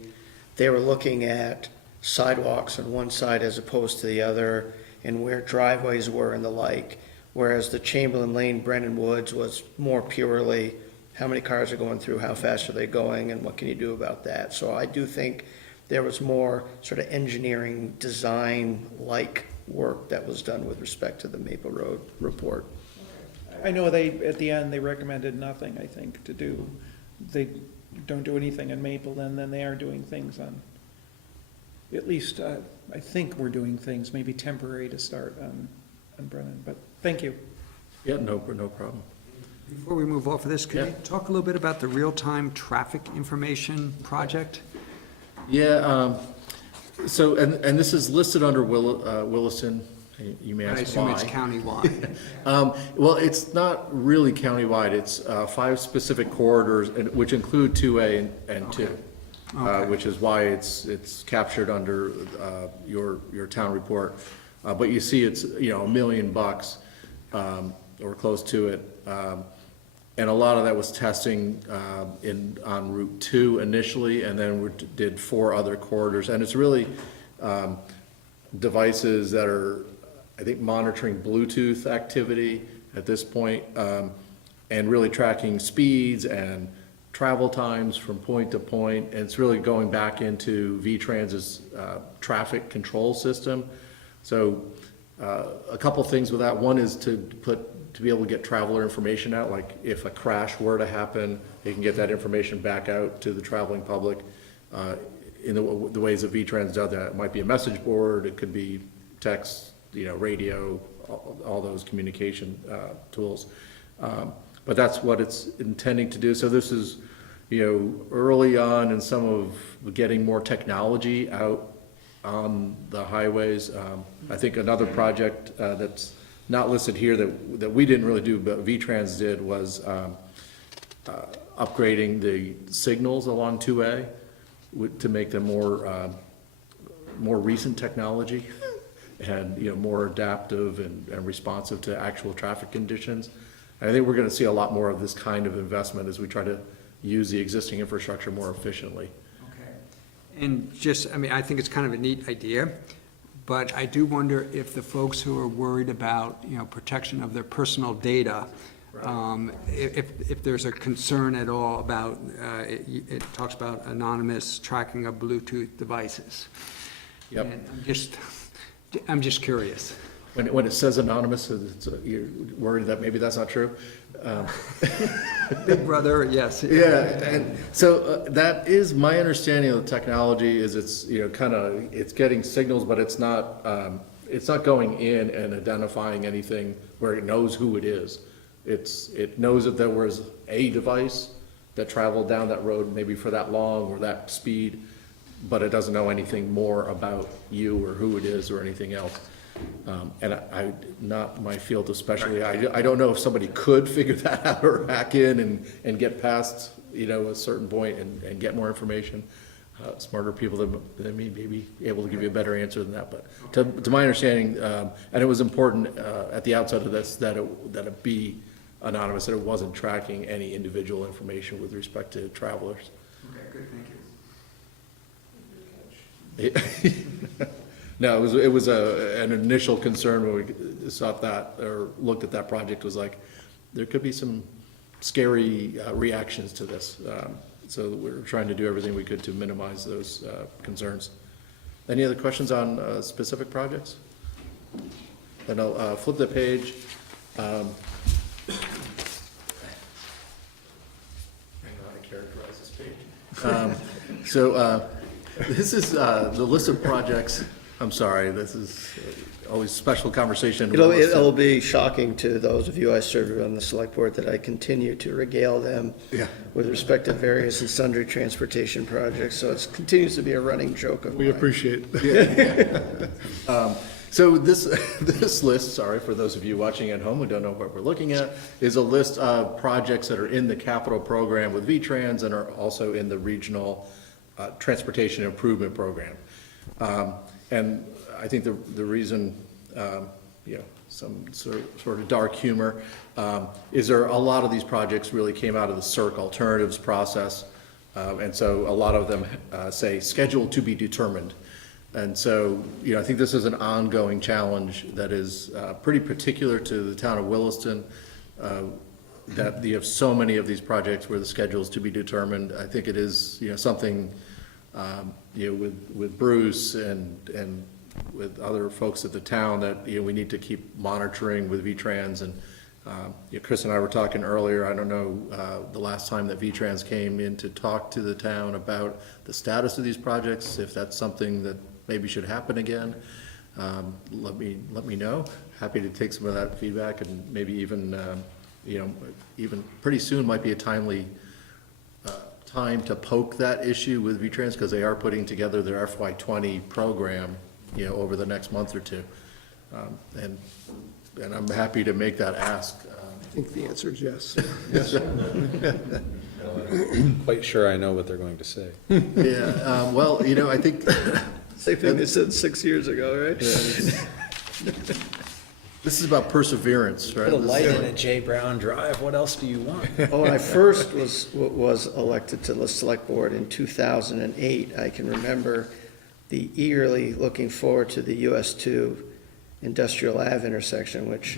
they were looking at sidewalks on one side as opposed to the other, and where driveways were and the like, whereas the Chamberlain Lane, Brennan Woods was more purely how many cars are going through, how fast are they going, and what can you do about that? So I do think there was more sort of engineering, design-like work that was done with respect to the Maple Road report. I know they, at the end, they recommended nothing, I think, to do. They don't do anything in Maple, and then they are doing things on, at least, I think we're doing things, maybe temporary to start on Brennan, but thank you. Yeah, no problem. Before we move off of this, could Yeah. you talk a little bit about the real-time traffic information project? Yeah, so, and this is listed under Williston, you may I ask assume why. it's countywide. Well, it's not really countywide, it's 5 specific corridors, which include 2A and 2. Okay. Which is why it's captured under your town report. But you see it's, $1 million, or close to it. And a lot of that was testing on Route 2 initially, and then we did 4 other corridors. And it's really devices that are, I think, monitoring Bluetooth activity at this point, and really tracking speeds and travel times from point to point. And it's really going back into V-Trans's traffic control system. So a couple things with that. One is to be able to get traveler information out, like if a crash were to happen, they can get that information back out to the traveling public in the ways that V-Trans does that. It might be a message board, it could be text, radio, all those communication tools. But that's what it's intending to do. So this is, early on in some of getting more technology out on the highways. I think another project that's not listed here that we didn't really do, but V-Trans did, was upgrading the signals along 2A to make them more recent technology and, more adaptive and responsive to actual traffic conditions. And I think we're gonna see a lot more of this kind of investment as we try to use the existing infrastructure more efficiently. Okay. And I think it's kind of a neat idea, but I do wonder if the folks who are worried about, protection of their personal data, if there's a concern at all about, it talks about anonymous tracking of Bluetooth devices. Yep. And I'm just curious. When it says anonymous, you're worried that maybe that's not true? Big Brother, yes. Yeah, and so that is my understanding of the technology. Is it's it's getting signals, but it's not going in and identifying anything where it knows who it is. It knows that there was a device that traveled down that road maybe for that long or that speed, but it doesn't know anything more about you or who it is or anything else. And not my field especially. I don't know if somebody could figure that out or hack in and get past, a certain point and get more information. Smarter people than me may be able to give you a better answer than that. But to my understanding, and it was important at the outset of this that it be anonymous, that it wasn't tracking any individual information with respect to travelers. Okay, good, thank you. No, it was an initial concern when we saw that or looked at that project, was like, there could be some scary reactions to this. So we're trying to do everything we could to minimize those concerns. Any other questions on specific projects? Then I'll flip the page. I don't know how to characterize this page. So this is the list of projects. I'm sorry, this is always a special conversation. It'll be shocking to those of you I served on the select board that I continue to regale them with respect to various and sundry transportation projects, so it continues to be a running joke of mine. We appreciate it. So this list, sorry for those of you watching at home who don't know what we're looking at, is a list of projects that are in the capital program with V-Trans and are also in the regional transportation improvement program. And I think the reason, some sort of dark humor, is a lot of these projects really came out of the CERC alternatives process. And so a lot of them say scheduled to be determined. And so, I think this is an ongoing challenge that is pretty particular to the town of Williston. that you have so many of these projects where the schedule is to be determined. I think it is, something, with Bruce and with other folks at the town that, we need to keep monitoring with V-Trans. And, Chris and I were talking earlier, I don't know, the last time that V-Trans came in to talk to the town about the status of these projects, if that's something that maybe should happen again. Let me know. Happy to take some of that feedback, and maybe even, even pretty soon might be a timely time to poke that issue with V-Trans, because they are putting together their FY20 program, over the next month or two. And I'm happy to make that ask. I think the answer is yes. Quite sure I know what they're going to say. Yeah, well, I think. Same thing they said 6 years ago, right? This is about perseverance, right? Put a light in at J. Brown Drive, what else do you want? Oh, when I first was elected to the select board in 2008, I can remember the eagerly looking forward to the US 2 Industrial Ave intersection, which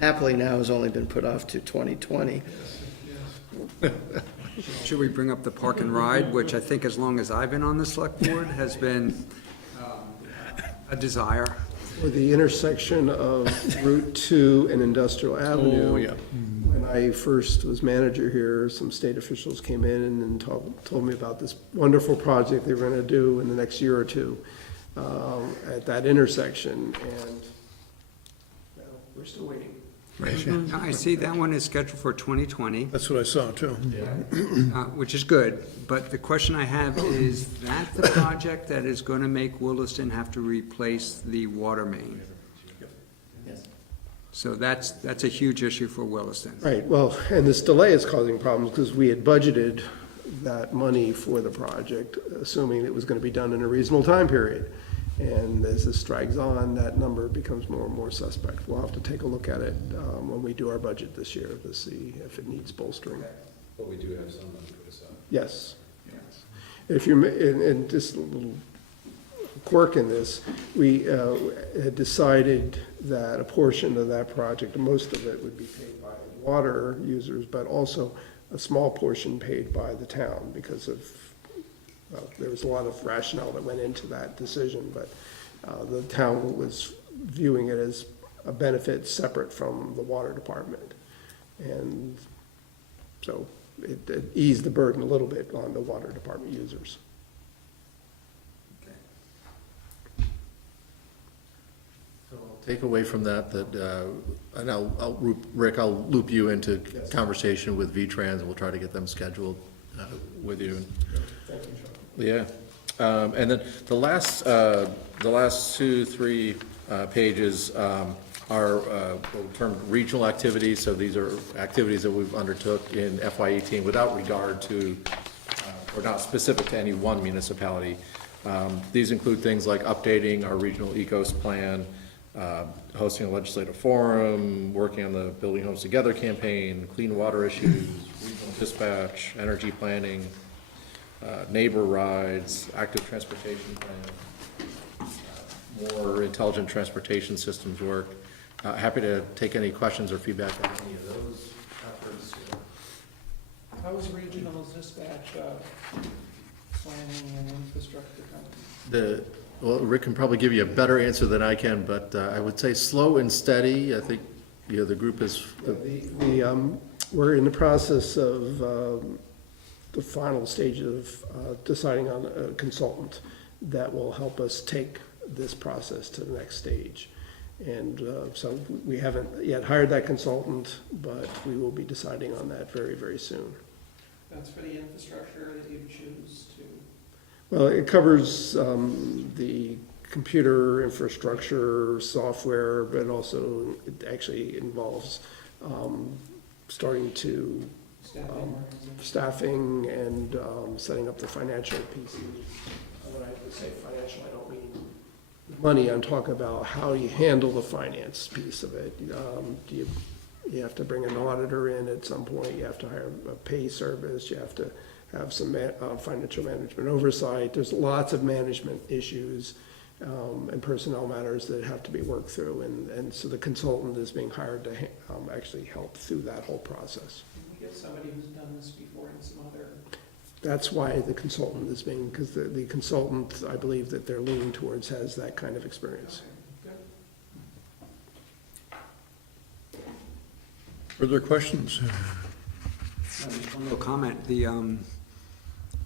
happily now has only been put off to 2020. Should we bring up the park and ride, which I think as long as I've been on the select board has been a desire. Or the intersection of Route 2 and Industrial Avenue. Oh, yeah. When I first was manager here, some state officials came in and told me about this wonderful project they were gonna do in the next year or two at that intersection, and we're still waiting. I see that one is scheduled for 2020, That's what I saw too. which is good. But the question I have is that the project that is going to make Williston have to replace the water main? So that's a huge issue for Williston. Right, well, and this delay is causing problems because we had budgeted that money for the project, assuming it was gonna be done in a reasonable time period. And as this drags on, that number becomes more and more suspect. We'll have to take a look at it when we do our budget this year to see if it needs bolstering. But we do have some money put aside. Yes. If you're, and just a little quirk in this, we had decided that a portion of that project, most of it would be paid by water users, but also a small portion paid by the town because of, there was a lot of rationale that went into that decision, but the town was viewing it as a benefit separate from the water department. And so it eased the burden a little bit on the water department users. Take away from that, and Rick, I'll loop you into conversation with V-Trans, and we'll try to get them scheduled with you. Thank you, Sean. Yeah, and then the last 2-3 pages are termed regional activities. So these are activities that we've undertook in FY18 without regard to, or not specific to any one municipality. These include things like updating our regional ecos plan, hosting a legislative forum, working on the Building Homes Together campaign, clean water issues, regional dispatch, energy planning, neighbor rides, active transportation plan, more intelligent transportation systems work. Happy to take any questions or feedback on any of those efforts. How is regional dispatch planning and infrastructure coming? Well, Rick can probably give you a better answer than I can, but I would say slow and steady. I think, the group is. We're in the process of the final stage of deciding on a consultant that will help us take this process to the next stage. And so we haven't yet hired that consultant, but we will be deciding on that very, very soon. That's for the infrastructure that you choose to. Well, it covers the computer infrastructure, software, but also it actually involves starting to staffing and setting up the financial piece. When I say financial, I don't mean money. I'm talking about how you handle the finance piece of it. You have to bring an auditor in at some point. You have to hire a pay service. You have to have some financial management oversight. There's lots of management issues and personnel matters that have to be worked through, and so the consultant is being hired to actually help through that whole process. We get somebody who's done this before in some other. That's why the consultant is being, because the consultant, I believe that they're leaning towards has that kind of experience. Further questions? Just one little comment, the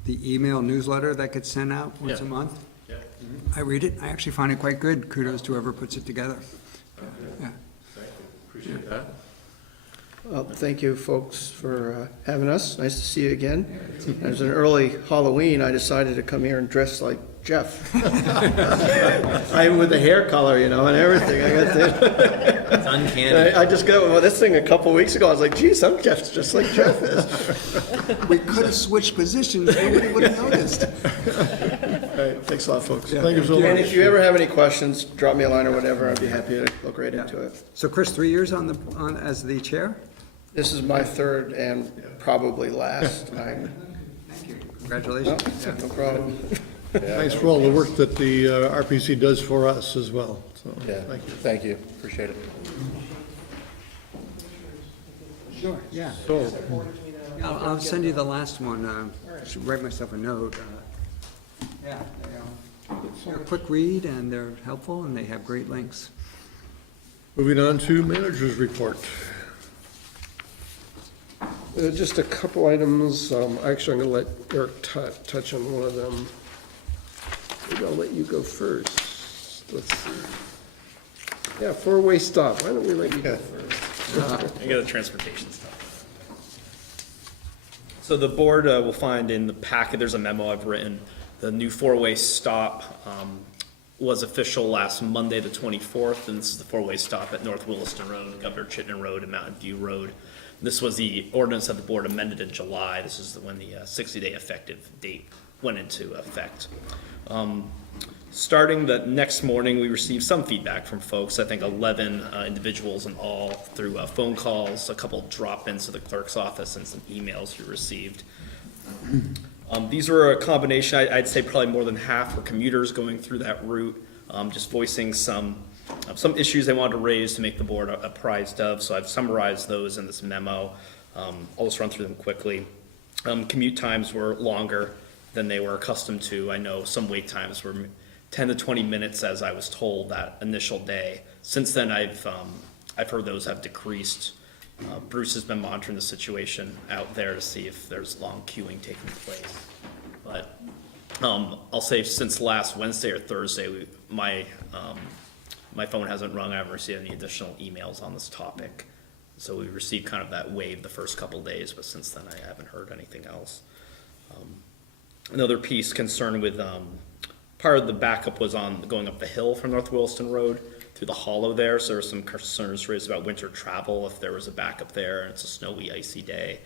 email newsletter that gets sent out once a month. Yeah. I read it, I actually find it quite good, kudos to whoever puts it together. Yeah. Appreciate that. Well, thank you, folks, for having us. Nice to see you again. As an early Halloween, I decided to come here and dress like Jeff. I'm with the hair color, and everything. I got the, It's uncanny. I just got this thing a couple weeks ago. I was like, geez, I'm just like Jeff is. We could have switched positions, nobody would have noticed. All right, thanks a lot, folks. Thank you so And much. if you ever have any questions, drop me a line or whatever. I'd be happy to look right into it. So Chris, 3 years as the chair? This is my third and probably last. Thank you. No, Congratulations. no problem. Thanks for all the work that the RPC does for us as well, so, Yeah, thank you. thank you, appreciate it. Sure, yeah. So, I'll send you the last one, should write myself a note. Yeah, they're a quick read, and they're helpful, and they have great links. moving on to manager's report. Just a couple items, actually, I'm gonna let Eric touch on one of them. Maybe I'll let you go first. Let's see. Yeah, four-way stop, why don't we let you go first? I get the transportation stuff. So the board will find in the packet, there's a memo I've written. The new four-way stop was official last Monday, the 24th, and this is the four-way stop at North Williston Road, Governor Chittenden Road, and Mountain View Road. This was the ordinance that the board amended in July. This is when the 60-day effective date went into effect. Starting the next morning, we received some feedback from folks, I think 11 individuals in all, through phone calls, a couple drop-ins to the clerk's office, and some emails we received. These were a combination, I'd say probably more than half were commuters going through that route, just voicing some issues they wanted to raise to make the board apprised of, so I've summarized those in this memo. I'll just run through them quickly. Commute times were longer than they were accustomed to. I know some wait times were 10 to 20 minutes, as I was told that initial day. Since then, I've heard those have decreased. Bruce has been monitoring the situation out there to see if there's long queuing taking place. But I'll say since last Wednesday or Thursday, my phone hasn't rung. I haven't received any additional emails on this topic. So we received kind of that wave the first couple days, but since then I haven't heard anything else. Another piece concerned with part of the backup was on going up the hill from North Williston Road through the hollow there. So there were some concerns raised about winter travel if there was a backup there and it's a snowy, icy day.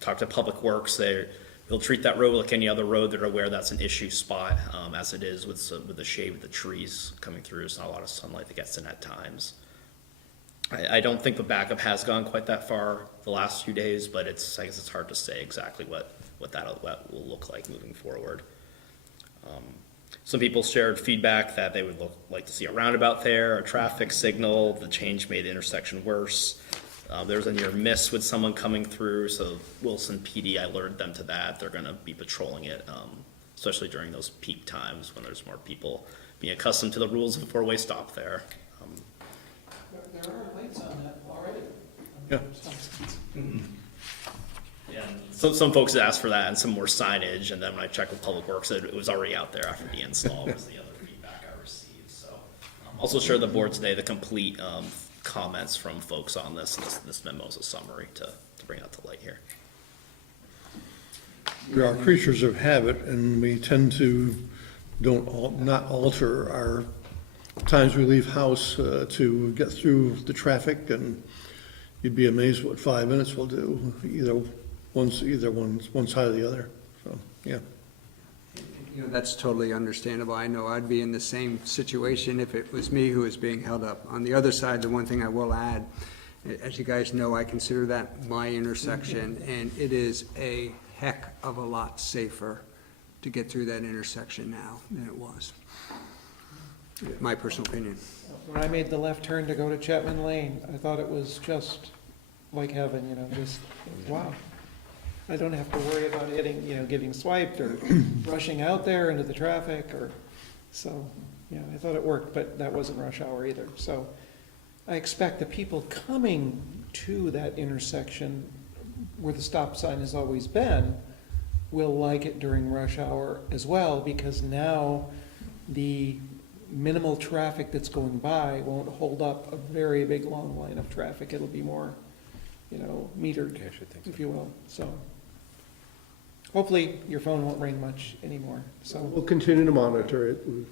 Talked to Public Works. They'll treat that road like any other road. They're aware that's an issue spot, as it is with the shade of the trees coming through. There's not a lot of sunlight that gets in at times. I don't think the backup has gone quite that far the last few days, but I guess it's hard to say exactly what that will look like moving forward. Some people shared feedback that they would like to see a roundabout there, a traffic signal. The change made the intersection worse. There was a near miss with someone coming through, so Wilson PD, I alerted them to that. They're going to be patrolling it, especially during those peak times when there's more people being accustomed to the rules of a four-way stop there. There are lights on that already. Yeah. Yeah, some folks asked for that and some more signage, and then when I checked with Public Works, it was already out there after the install was the other feedback I received. So also share the board today the complete comments from folks on this. This memo is a summary to bring out to light here. We are creatures of habit, and we tend to not alter our times we leave house to get through the traffic, and you'd be amazed what 5 minutes will do, either one side or the other, so, yeah. You know, that's totally understandable. I know I'd be in the same situation if it was me who was being held up. On the other side, the one thing I will add, as you guys know, I consider that my intersection, and it is a heck of a lot safer to get through that intersection now than it was. my personal opinion. When I made the left turn to go to Chapman Lane, I thought it was just like heaven, just, wow. I don't have to worry about getting swiped or rushing out there into the traffic so, I thought it worked, but that wasn't rush hour either. So I expect the people coming to that intersection where the stop sign has always been will like it during rush hour as well, because now the minimal traffic that's going by won't hold up a very big, long line of traffic. It'll be more, metered, Okay, I should think so. if you will, so. Hopefully, your phone won't ring much anymore, so. We'll continue to monitor it. And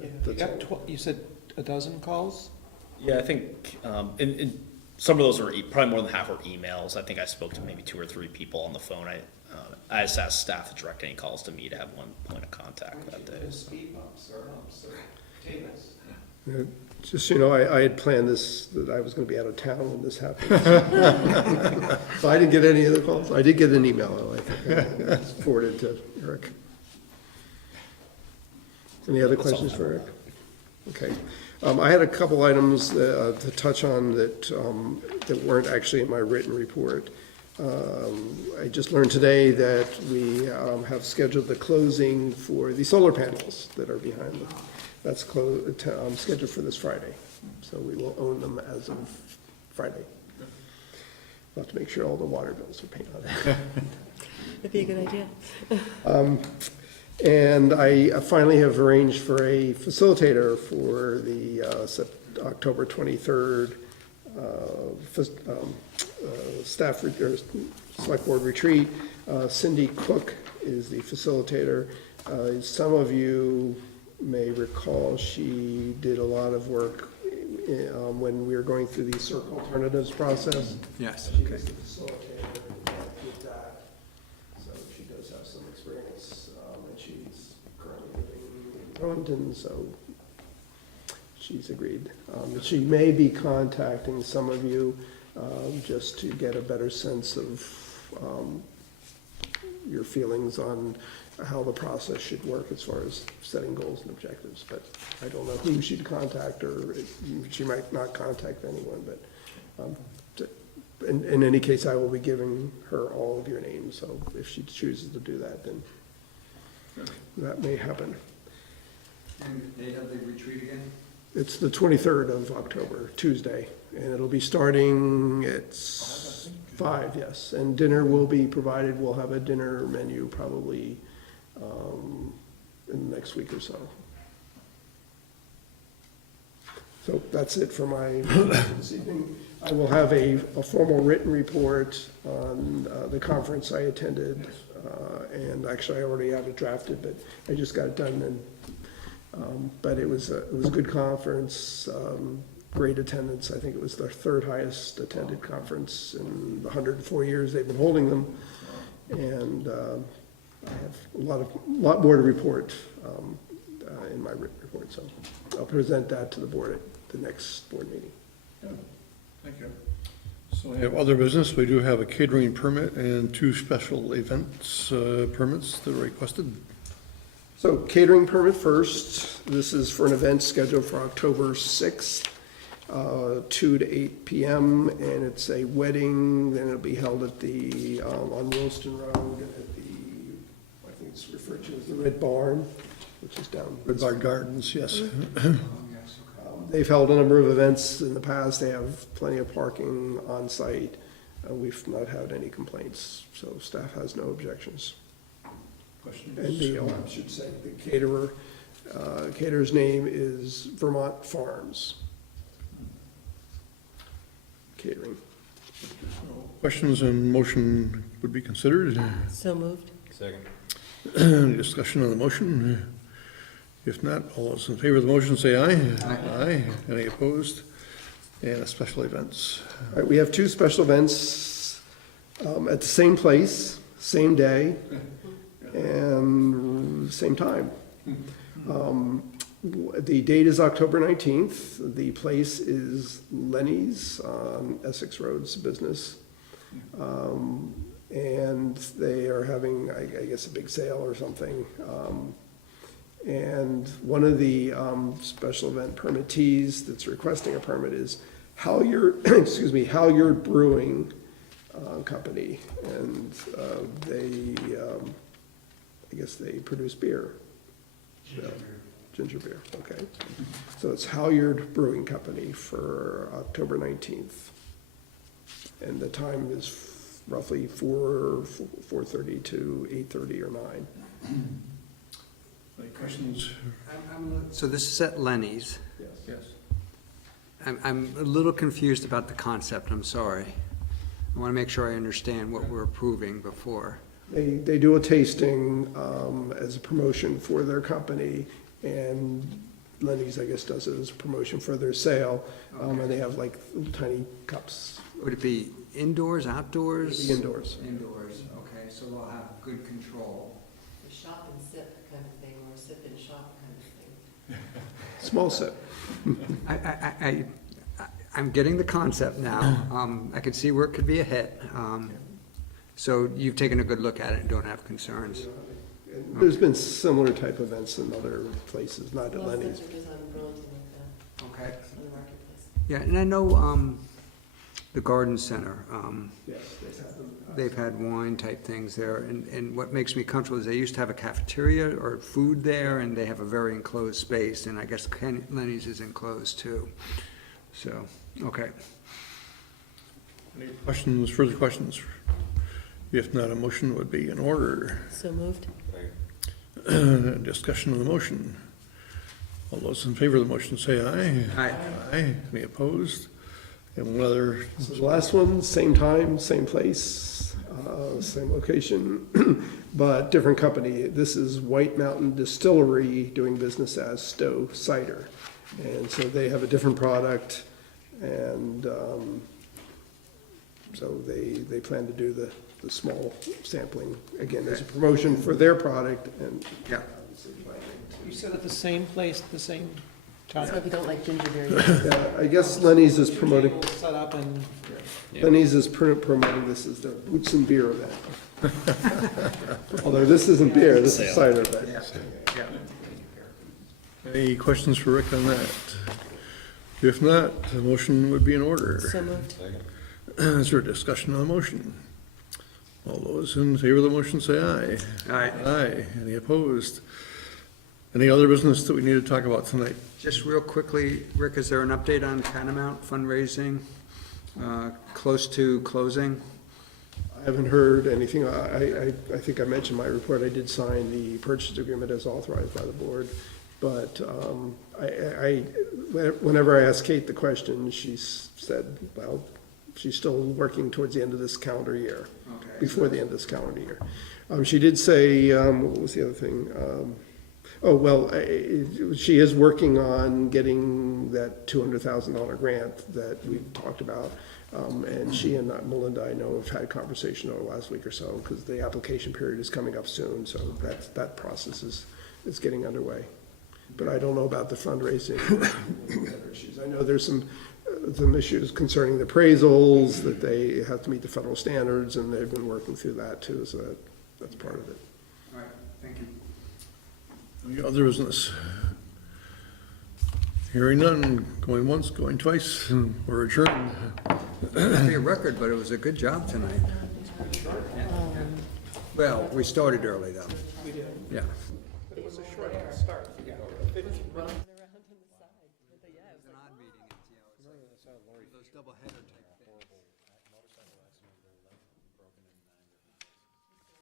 Yeah, you got you said a dozen calls? Yeah, I think, and some of those are probably more than half were emails. I think I spoke to maybe 2 or 3 people on the phone. I just asked staff to direct any calls to me to have one point of contact that day. Speed bumps or humps or tables. Just, I had planned this, that I was gonna be out of town when this happened. So I didn't get any of the calls. I did get an email, though, I think, I forwarded to Eric. Any other questions for Eric? Okay. I had a couple items to touch on that weren't actually in my written report. I just learned today that we have scheduled the closing for the solar panels that are behind them. That's scheduled for this Friday, so we will own them as of Friday. We'll have to make sure all the water bills are paid on it. That'd be a good idea. And I finally have arranged for a facilitator for the October 23rd select board retreat. Cindy Cook is the facilitator. Some of you may recall she did a lot of work when we were going through the CERC alternatives process. Yes, She okay. was the facilitator with that, so she does have some experience, and she's currently living in London, so she's agreed. She may be contacting some of you just to get a better sense of your feelings on how the process should work as far as setting goals and objectives, but I don't know who she'd contact, or she might not contact anyone, but in any case, I will be giving her all of your names, so if she chooses to do that, then that may happen. And the date of the retreat again? It's the 23rd of October, Tuesday, and it'll be starting at 5, yes, and dinner will be provided. We'll have a dinner menu probably in the next week or so. So that's it for my this evening. I will have a formal written report on the conference I attended, and actually I already have it drafted, but I just got it done. And but it was a good conference, great attendance. I think it was the 3rd highest attended conference in the 104 years they've been holding them, and I have a lot more to report in my written report, so I'll present that to the board at the next board meeting. Thank you. So we have other business. We do have a catering permit and 2 special events permits that are requested. So catering permit first. This is for an event scheduled for October 6th, 2 to 8 p.m. And it's a wedding, and it'll be held at the, on Williston Road at the, I think it's referred to as the Red Barn, which is down. Red Barn Gardens, yes. They've held a number of events in the past. They have plenty of parking on site. We've not had any complaints, so staff has no objections. And the, I should say, the caterer's name is Vermont Farms Catering. Questions and motion would be considered. So moved. Second. Any discussion on the motion? If not, all those in favor of the motion say aye. Aye. Any opposed? And special events. All right, we have 2 special events at the same place, same day, and same time. The date is October 19th. The place is Lenny's on Essex Road's business. And they are having, I guess, a big sale or something. And one of the special event permittees that's requesting a permit is Halyard, excuse me, Halyard Brewing Company. And they, I guess they produce beer. Ginger beer, okay. So it's Halyard Brewing Company for October 19th. And the time is roughly 4:30 to 8:30 or 9. Any questions? So this is at Lenny's. Yes. I'm a little confused about the concept, I'm sorry. I want to make sure I understand what we're approving before. They do a tasting as a promotion for their company, and Lenny's, I guess, does it as a promotion for their sale. And they have like little tiny cups. Would it be indoors, outdoors? Indoors. Indoors, okay, so we'll have good control. A shop and sip kind of thing, or a sip and shop kind of thing. Small sip. I'm getting the concept now. I can see where it could be a hit. So you've taken a good look at it and don't have concerns? And there's been similar type events in other places, not at Lenny's. Okay. On the marketplace. Yeah, and I know the garden center, Yes, they've had them. they've had wine type things there, and what makes me comfortable is they used to have a cafeteria or food there, and they have a very enclosed space, and I guess Lenny's is enclosed too. So, okay. Any questions, further questions? If not, a motion would be in order. So moved. Discussion of the motion. All those in favor of the motion say aye. Aye. Aye. Any opposed? And one other, So the last one, same time, same place, same location, but different company. This is White Mountain Distillery doing business as Stowe Cider. And so they have a different product, and so they plan to do the small sampling, again, as a promotion for their product, and Yeah. You said at the same place, at the same time. So if you don't like ginger beer, yeah, I guess Lenny's is promoting, Set up and, Lenny's is promoting this as their Boots and Beer event. Although this isn't beer, this is cider, but. any questions for Rick on that? If not, the motion would be in order. so moved. Is there a discussion on the motion? All those in favor of the motion say aye. Aye. Aye. Any opposed? Any other business that we need to talk about tonight? Just real quickly, Rick, is there an update on Paramount fundraising? Close to closing? I haven't heard anything. I think I mentioned in my report, I did sign the purchase agreement as authorized by the board. But whenever I asked Kate the question, she said, well, she's still working towards the end of this calendar year, before the end of this calendar year. She did say, what was the other thing? She is working on getting that $200,000 grant that we've talked about. And she and Melinda, I know, have had a conversation over the last week or so, because the application period is coming up soon, so that process is getting underway. But I don't know about the fundraising issues. I know there's some issues concerning the appraisals, that they have to meet the federal standards, and they've been working through that too, so that's part of it. All right, thank you. Any other business? Hearing none, going once, going twice, we're adjourned. Not be a record, but it was a good job tonight. Well, we started early though. We did. Yeah. it was a short start. It was an odd meeting, those double header type